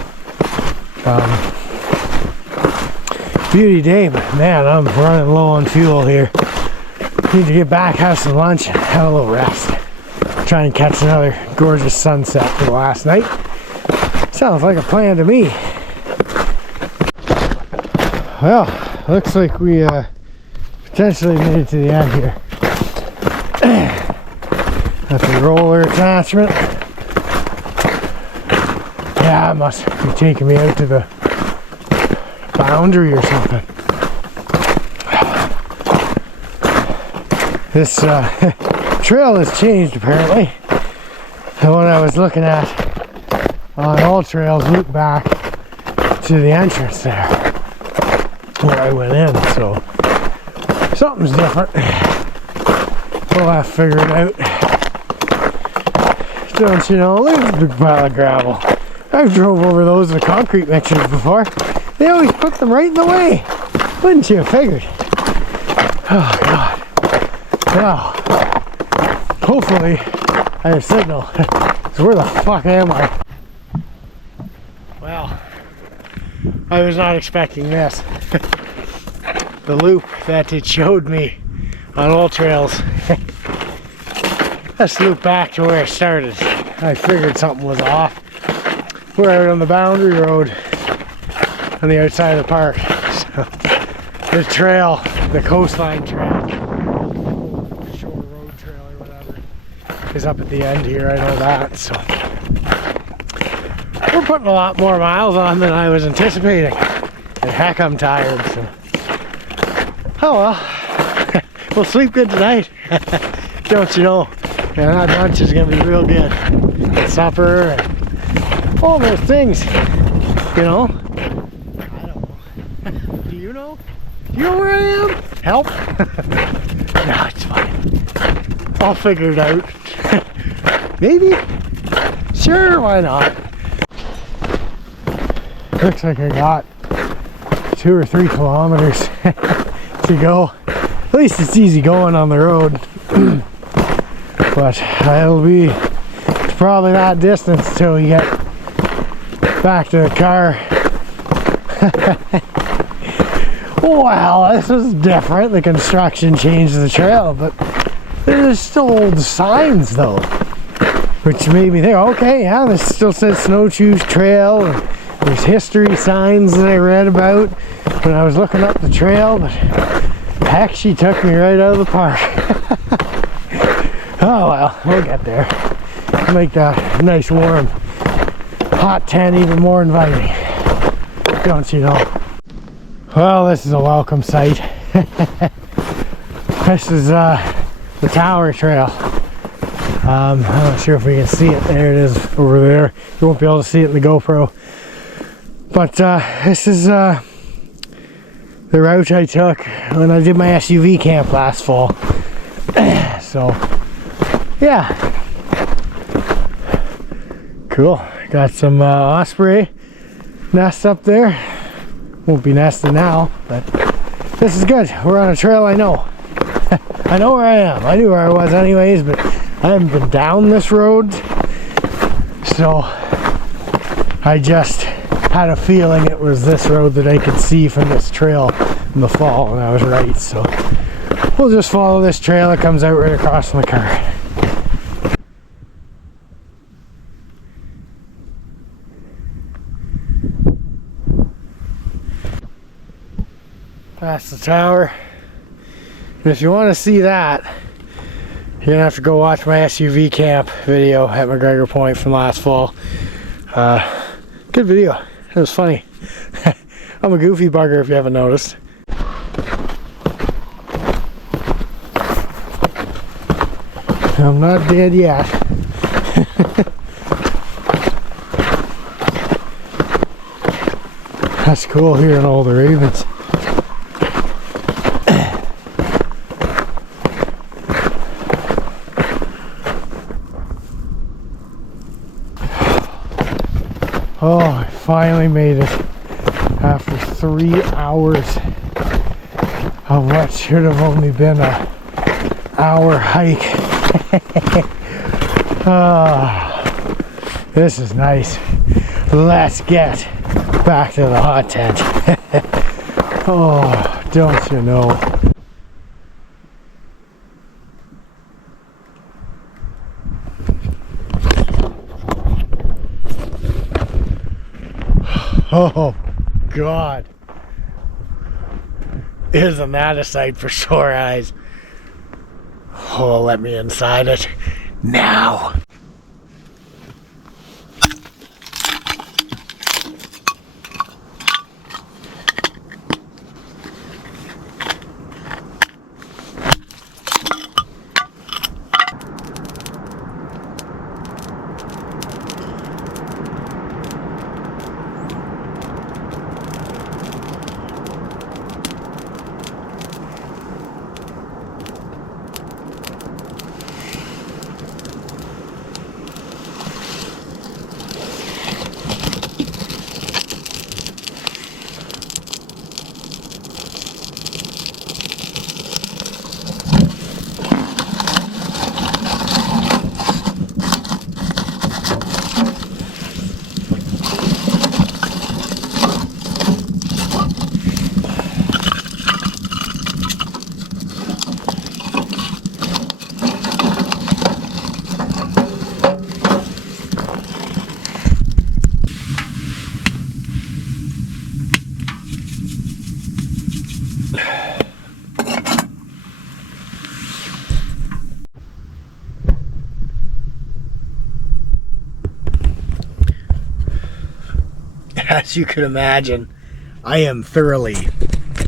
Beauty day, but man, I'm running low on fuel here. Need to get back, have some lunch, and have a little rest. Try and catch another gorgeous sunset from last night. Sounds like a plan to me. Well, looks like we potentially made it to the end here. That's a roller attachment. Yeah, it must be taking me out to the boundary or something. This trail has changed apparently. The one I was looking at on all trails loop back to the entrance there where I went in, so something's different. We'll have to figure it out. Don't you know, look at this big pile of gravel. I've drove over those with concrete mixers before. They always put them right in the way. Wouldn't you have figured? Oh God. Well, hopefully I have signal. So where the fuck am I? Well, I was not expecting this. The loop that it showed me on all trails. Let's loop back to where I started. I figured something was off. We're out on the boundary road on the outside of the park. So, the trail, the coastline track, is up at the end here, I know that, so we're putting a lot more miles on than I was anticipating, and heck, I'm tired, so oh well. We'll sleep good tonight. Don't you know, and that lunch is gonna be real good, and supper and all those things, you know. I don't know. Do you know? Do you know where I am? Help. No, it's fine, I'll figure it out. Maybe? Sure, why not? Looks like I got 2 or 3 kilometers to go. At least it's easy going on the road. But it's probably that distance until we get back to the car. Well, this is different. The construction changed the trail, but there's still old signs though, which made me think, okay, yeah, this still says Snowshoe Trail, and there's history signs that I read about when I was looking up the trail, but heck, she took me right out of the park. Oh well, we'll get there. Make that nice warm hot tent even more inviting, don't you know? Well, this is a welcome sight. This is the Tower Trail. I'm not sure if we can see it. There it is over there. You won't be able to see it in the GoPro. But this is the route I took when I did my SUV camp last fall. So, yeah. Cool. Got some osprey nests up there. Won't be nesting now, but This is good. We're on a trail I know. I know where I am. I knew where I was anyways, but I haven't been down this road. So I just had a feeling it was this road that I could see from this trail in the fall, and I was right. So we'll just follow this trail. It comes out right across from the car. That's the tower. And if you want to see that, you're gonna have to go watch my SUV camp video at McGregor Point from last fall. Good video. It was funny. I'm a goofy bugger if you haven't noticed. I'm not dead yet. That's cool hearing all the ravens. Oh, I finally made it after 3 hours of what should have only been an hour hike. Oh, this is nice. Let's get back to the hot tent. Oh, don't you know? Oh God, isn't that a sight for sore eyes? Oh, let me inside it now. As you can imagine, I am thoroughly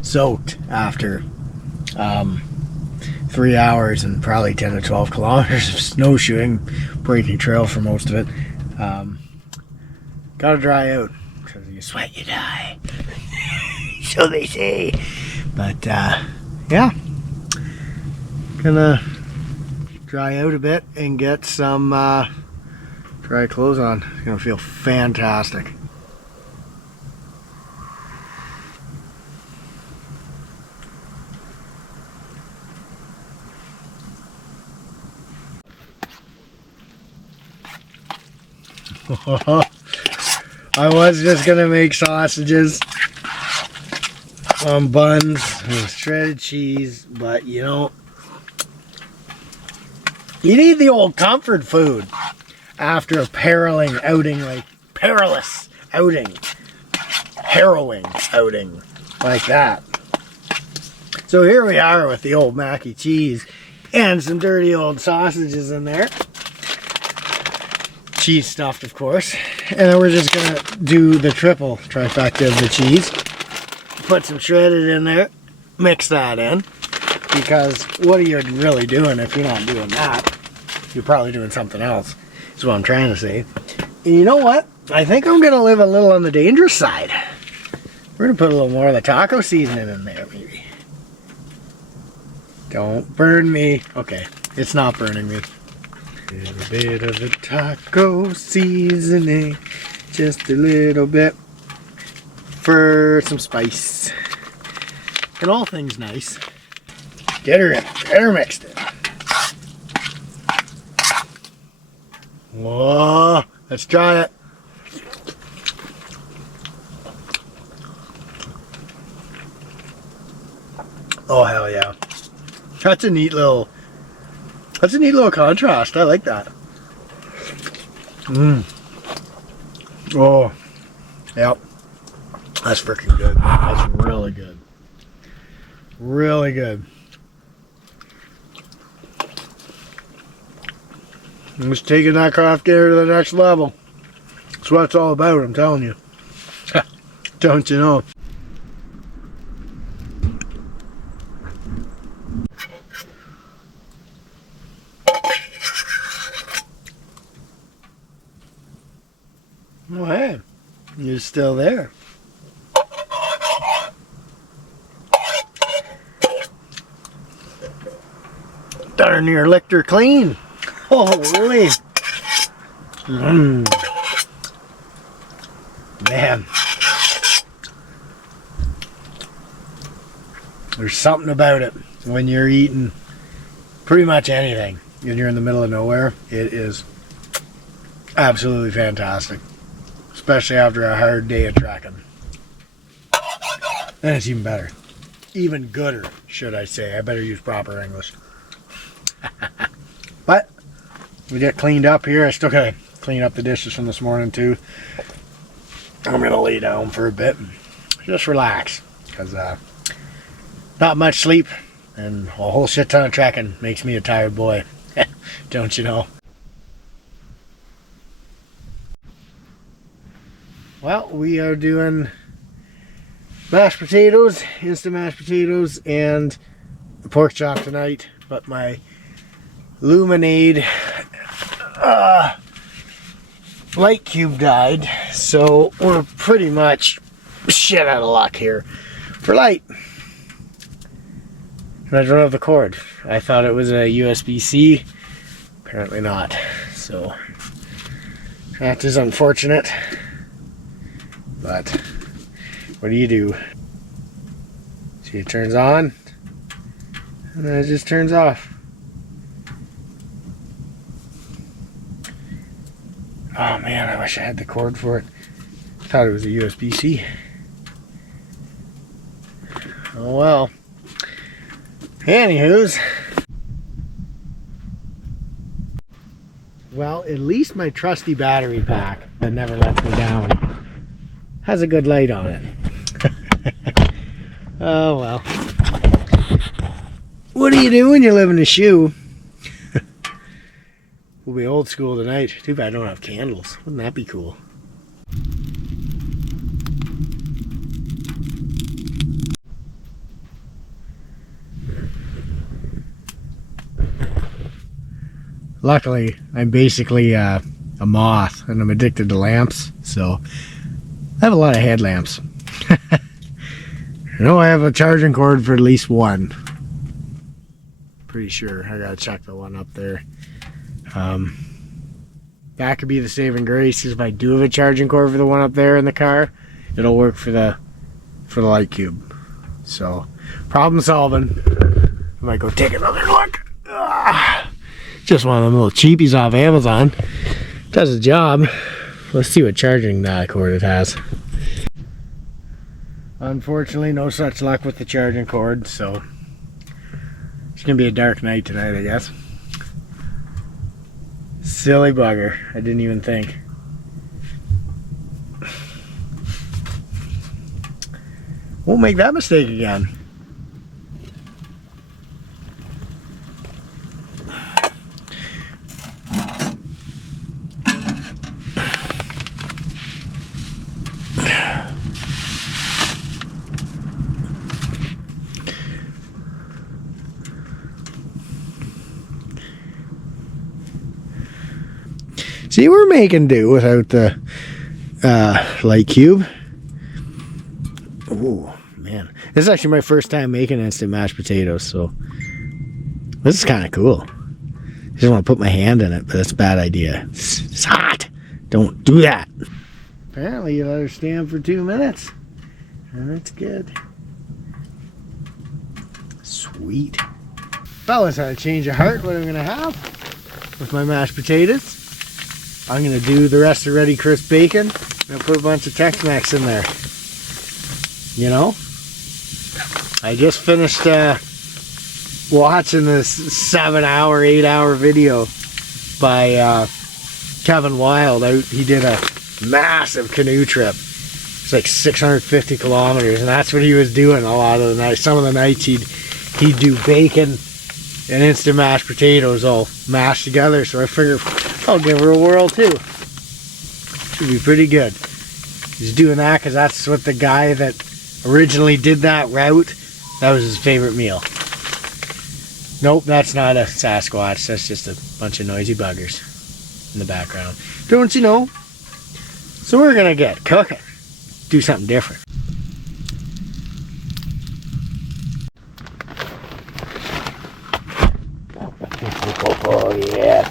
soaked after 3 hours and probably 10 to 12 kilometers of snowshoeing, breaking trail for most of it. Gotta dry out, because you sweat, you die. So they say. But yeah, gonna dry out a bit and get some dry clothes on. It's gonna feel fantastic. I was just gonna make sausages on buns with shredded cheese, but you know, you need the old comfort food after a harrowing outing like that. So here we are with the old mac and cheese and some dirty old sausages in there. Cheese stuffed, of course. And then we're just gonna do the triple trifecta of the cheese. Put some shredded in there, mix that in, because what are you really doing if you're not doing that? You're probably doing something else, is what I'm trying to say. And you know what? I think I'm gonna live a little on the dangerous side. We're gonna put a little more of the taco seasoning in there, maybe. Don't burn me. Okay, it's not burning me. A little bit of the taco seasoning, just a little bit for some spice. and all things nice. Get her in. Get her mixed in. Whoa. Let's try it. Oh, hell yeah. That's a neat little contrast. I like that. Oh, yep. That's freaking good. That's really good. Really good. I'm just taking that Kraft gear to the next level. That's what it's all about, I'm telling you. Don't you know? Oh, hey, you're still there. Darn near licked her clean. Holy. Man. There's something about it when you're eating pretty much anything and you're in the middle of nowhere. It is absolutely fantastic. Especially after a hard day of trekking. Then it's even better. Even gooder, should I say. I better use proper English. But we get cleaned up here. I still gotta clean up the dishes from this morning too. I'm gonna lay down for a bit and just relax. Because not much sleep and a whole shit ton of trekking makes me a tired boy. Don't you know? Well, we are doing mashed potatoes, instant mashed potatoes, and the pork chop tonight. But my Luminade light cube died, so we're pretty much shit out of luck here for light. And I don't have the cord. I thought it was a USB-C. Apparently not. So that is unfortunate. But what do? See, it turns on and then it just turns off. Oh man, I wish I had the cord for it. I thought it was a USB-C. Oh well. Anywho's. Well, at least my trusty battery pack that never lets me down has a good light on it. Oh well. What do you do when you live in a shoe? We'll be old school tonight. Too bad I don't have candles. Wouldn't that be cool? Luckily, I'm basically a moth and I'm addicted to lamps, so I have a lot of headlamps. I know I have a charging cord for at least one. Pretty sure. I gotta check the one up there. That could be the saving grace, is if I do have a charging cord for the one up there in the car, it'll work for the light cube. So, problem solving. I might go take another look. Just one of them little cheapies off Amazon. Does the job. Let's see what charging cord it has. Unfortunately, no such luck with the charging cord, so it's gonna be a dark night tonight, I guess. Silly bugger. I didn't even think. Won't make that mistake again. See, we're making do without the light cube. Ooh, man. This is actually my first time making instant mashed potatoes, so this is kind of cool. I just want to put my hand in it, but that's a bad idea. It's hot. Don't do that. Apparently you let her stand for 2 minutes. And that's good. Sweet. Fellas, had a change of heart. What I'm gonna have with my mashed potatoes, I'm gonna do the rest of Ready Crisp bacon. I'm gonna put a bunch of Tex-Mex in there. You know, I just finished watching this 7-hour, 8-hour video by Kevin Wild. He did a massive canoe trip. It's like 650 kilometers, and that's what he was doing a lot of the nights. Some of the nights he'd do bacon and instant mashed potatoes all mashed together. So I figured I'll give her a whirl too. Should be pretty good. He's doing that because that's what the guy that originally did that route, that was his favorite meal. Nope, that's not a Sasquatch. That's just a bunch of noisy buggers in the background. Don't you know? So we're gonna get cooking. Do something different. Oh yeah.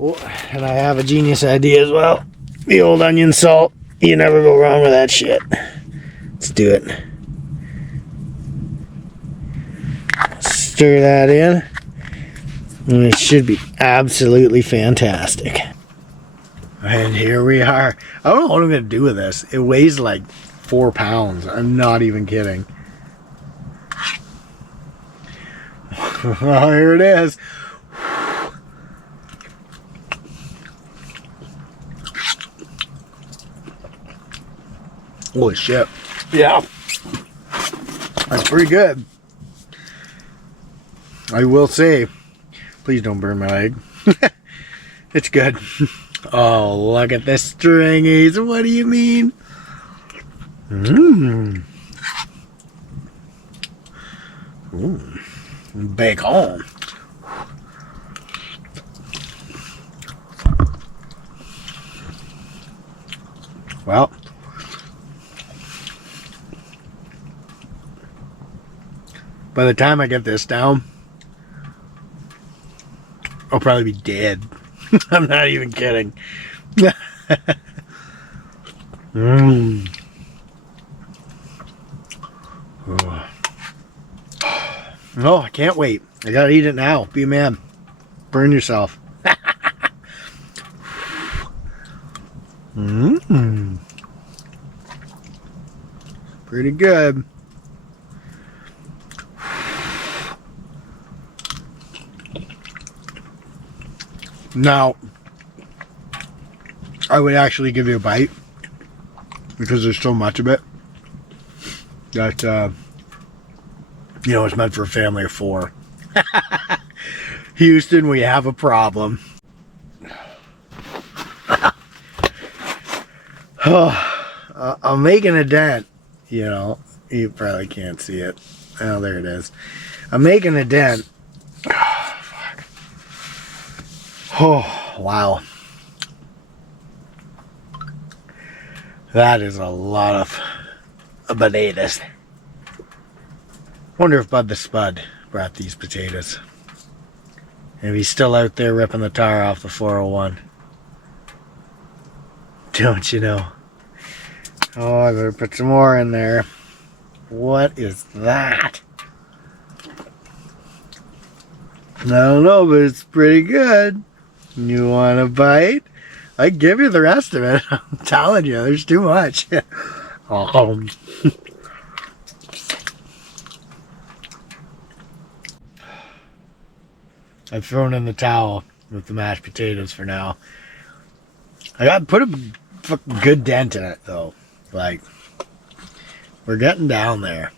Oh, and I have a genius idea as well. The old onion salt. You never go wrong with that shit. Let's do it. Stir that in. And it should be absolutely fantastic. And here we are. I don't know what I'm going to do with this. It weighs like 4 pounds. I'm not even kidding. Oh, here it is. Holy shit. Yeah. That's pretty good. I will say, please don't burn my leg. It's good. Oh, look at the stringies. What do you mean? Mmm. Ooh. Bacon. Well, by the time I get this down, I'll probably be dead. I'm not even kidding. Mmm. Oh, I can't wait. I gotta eat it now. Be a man. Burn yourself. Mmm. Pretty good. Now, I would actually give you a bite because there's so much of it that, you know, it's meant for a family of 4. Houston, we have a problem. Oh, I'm making a dent, you know. You probably can't see it. Oh, there it is. I'm making a dent. Oh, wow. That is a lot of potatoes. Wonder if Bud the Spud brought these potatoes. If he's still out there ripping the tar off the 401. Don't you know? Oh, I better put some more in there. What is that? I don't know, but it's pretty good. You want a bite? I give you the rest of it. I'm telling you, there's too much. I've thrown in the towel with the mashed potatoes for now. I got to put a fucking good dent in it, though. Like, we're getting down there.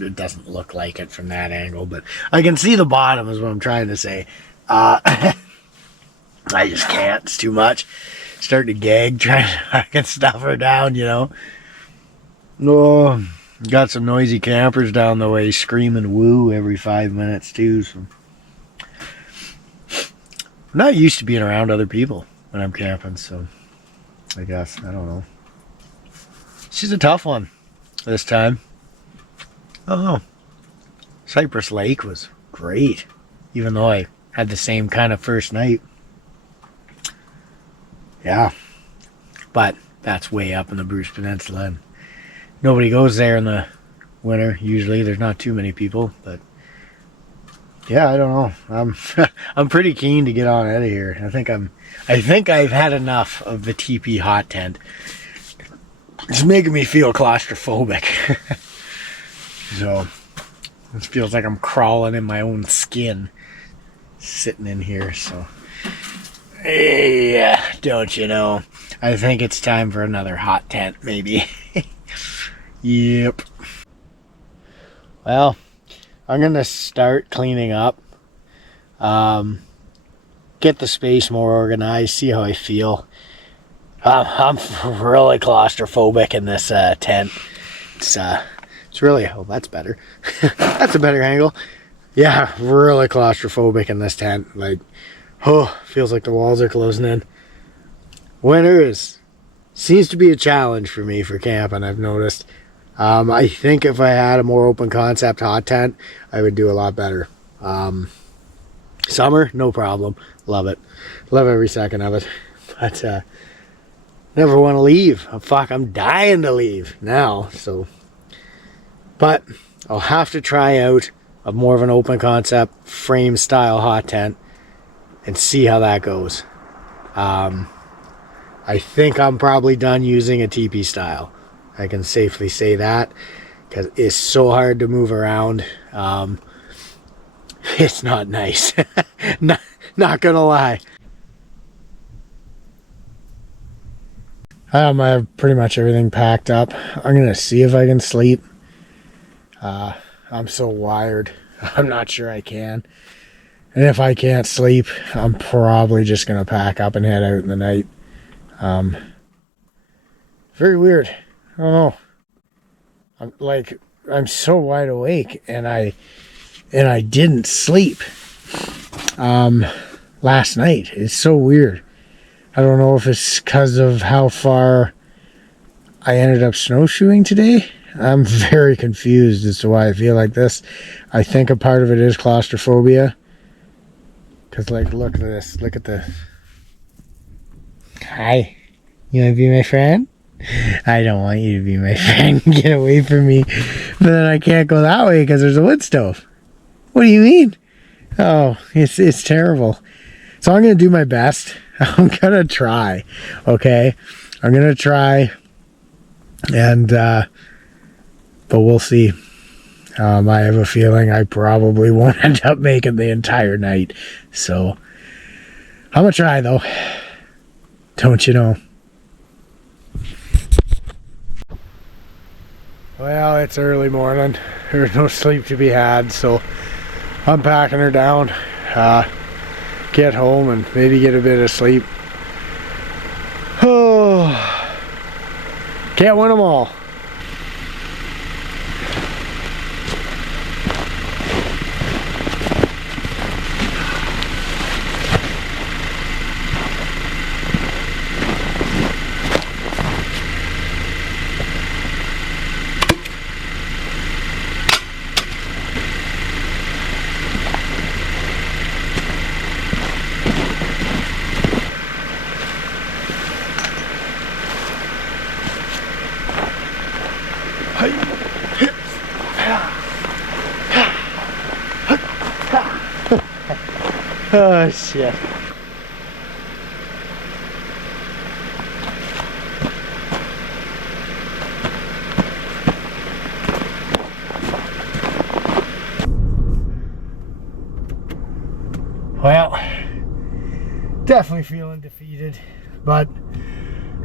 It doesn't look like it from that angle, but I can see the bottom is what I'm trying to say. I just can't. It's too much. Starting to gag trying to fucking stuff her down, you know. Oh, got some noisy campers down the way screaming woo every 5 minutes too. So I'm not used to being around other people when I'm camping, so I guess, I don't know. She's a tough one this time. Oh, Cypress Lake was great, even though I had the same kind of first night. Yeah, but that's way up in the Bruce Peninsula, and nobody goes there in the winter. Usually there's not too many people, but yeah, I don't know. I'm pretty keen to get on out of here. I think I've had enough of the teepee hot tent. It's making me feel claustrophobic. So it feels like I'm crawling in my own skin sitting in here. So yeah, don't you know, I think it's time for another hot tent, maybe. Yep. Well, I'm gonna start cleaning up, get the space more organized, see how I feel. I'm really claustrophobic in this tent. It's really, oh, that's better. That's a better angle. Yeah, really claustrophobic in this tent. Like, oh, feels like the walls are closing in. Winter seems to be a challenge for me for camping, I've noticed. I think if I had a more open concept hot tent, I would do a lot better. Summer, no problem. Love it. Love every second of it. But never want to leave. I'm dying to leave now. So, but I'll have to try out a more of an open concept frame style hot tent and see how that goes. I think I'm probably done using a teepee style. I can safely say that, because it's so hard to move around. It's not nice. not gonna lie. I have pretty much everything packed up. I'm gonna see if I can sleep. I'm so wired. I'm not sure I can. And if I can't sleep, I'm probably just gonna pack up and head out in the night. Very weird. I don't know. I'm so wide awake, and I didn't sleep last night. It's so weird. I don't know if it's because of how far I ended up snowshoeing today. I'm very confused as to why I feel like this. I think a part of it is claustrophobia. Because, like, look at this. Look at the... Hi. You want to be my friend? I don't want you to be my friend. Get away from me. But then I can't go that way because there's a wood stove. What do you mean? Oh, it's terrible. So I'm going to do my best. I'm going to try. Okay? I'm going to try. And, but we'll see. I have a feeling I probably won't end up making the entire night. So I'm going to try, though. Don't you know? Well, it's early morning. There's no sleep to be had, so I'm packing her down. Get home and maybe get a bit of sleep. Oh, can't win them all. Oh shit. Well, definitely feeling defeated, but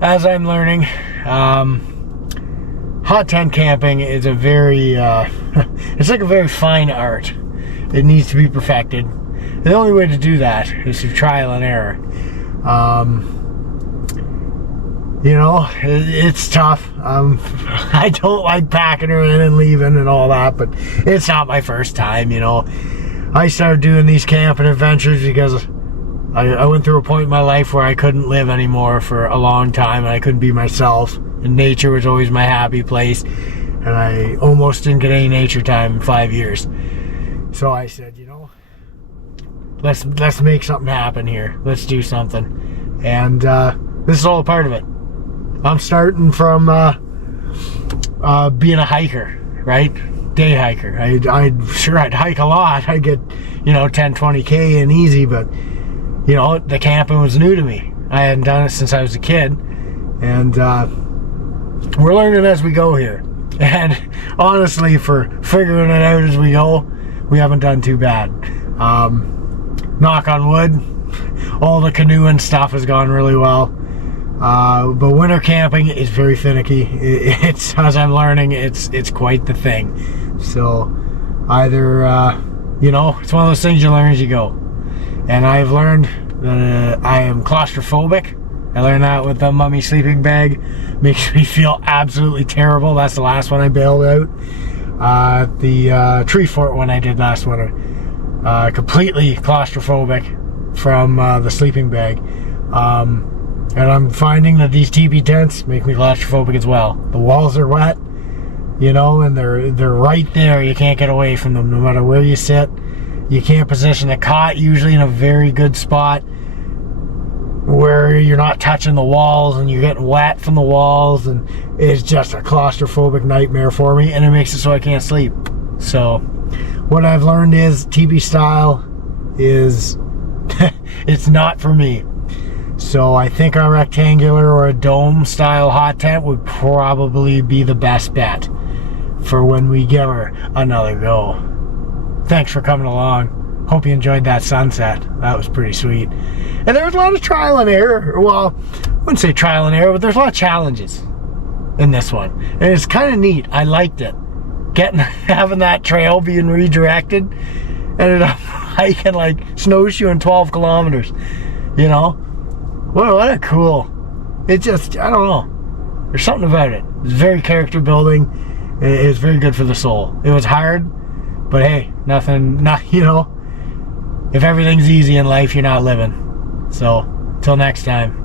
as I'm learning, hot tent camping is a very it's like a very fine art. It needs to be perfected. The only way to do that is through trial and error. You know, it's tough. I don't like packing her in and leaving and all that, but it's not my first time, you know. I started doing these camping adventures because I went through a point in my life where I couldn't live anymore for a long time, and I couldn't be myself. And nature was always my happy place, and I almost didn't get any nature time in 5 years. So I said, you know, let's make something happen here. Let's do something. And this is all a part of it. I'm starting from being a hiker, right? Day hiker. I'd hike a lot. I get, 10, 20K in easy, but, the camping was new to me. I hadn't done it since I was a kid. And we're learning as we go here. And honestly, for figuring it out as we go, we haven't done too bad. Knock on wood, all the canoeing stuff has gone really well. But winter camping is very finicky. It's, as I'm learning, it's quite the thing. So either, it's one of those things you learn as you go. And I've learned that I am claustrophobic. I learned that with the mummy sleeping bag. Makes me feel absolutely terrible. That's the last one I bailed out. The tree fort one I did last winter. Completely claustrophobic from the sleeping bag. And I'm finding that these teepee tents make me claustrophobic as well. The walls are wet, and they're right there. You can't get away from them no matter where you sit. You can't position a cot usually in a very good spot where you're not touching the walls and you're getting wet from the walls, and it's just a claustrophobic nightmare for me, and it makes it so I can't sleep. So what I've learned is teepee style is it's not for me. So I think a rectangular or a dome style hot tent would probably be the best bet for when we give her another go. Thanks for coming along. Hope you enjoyed that sunset. That was pretty sweet. And there was a lot of trial and error. Well, I wouldn't say trial and error, but there's a lot of challenges in this one. And it's kind of neat. I liked it. Having that trail being redirected. Ended up hiking like snowshoeing 12 kilometers. What a cool. It just, I don't know. There's something about it. It's very character building. It's very good for the soul. It was hard, but hey, if everything's easy in life, you're not living. So, till next time.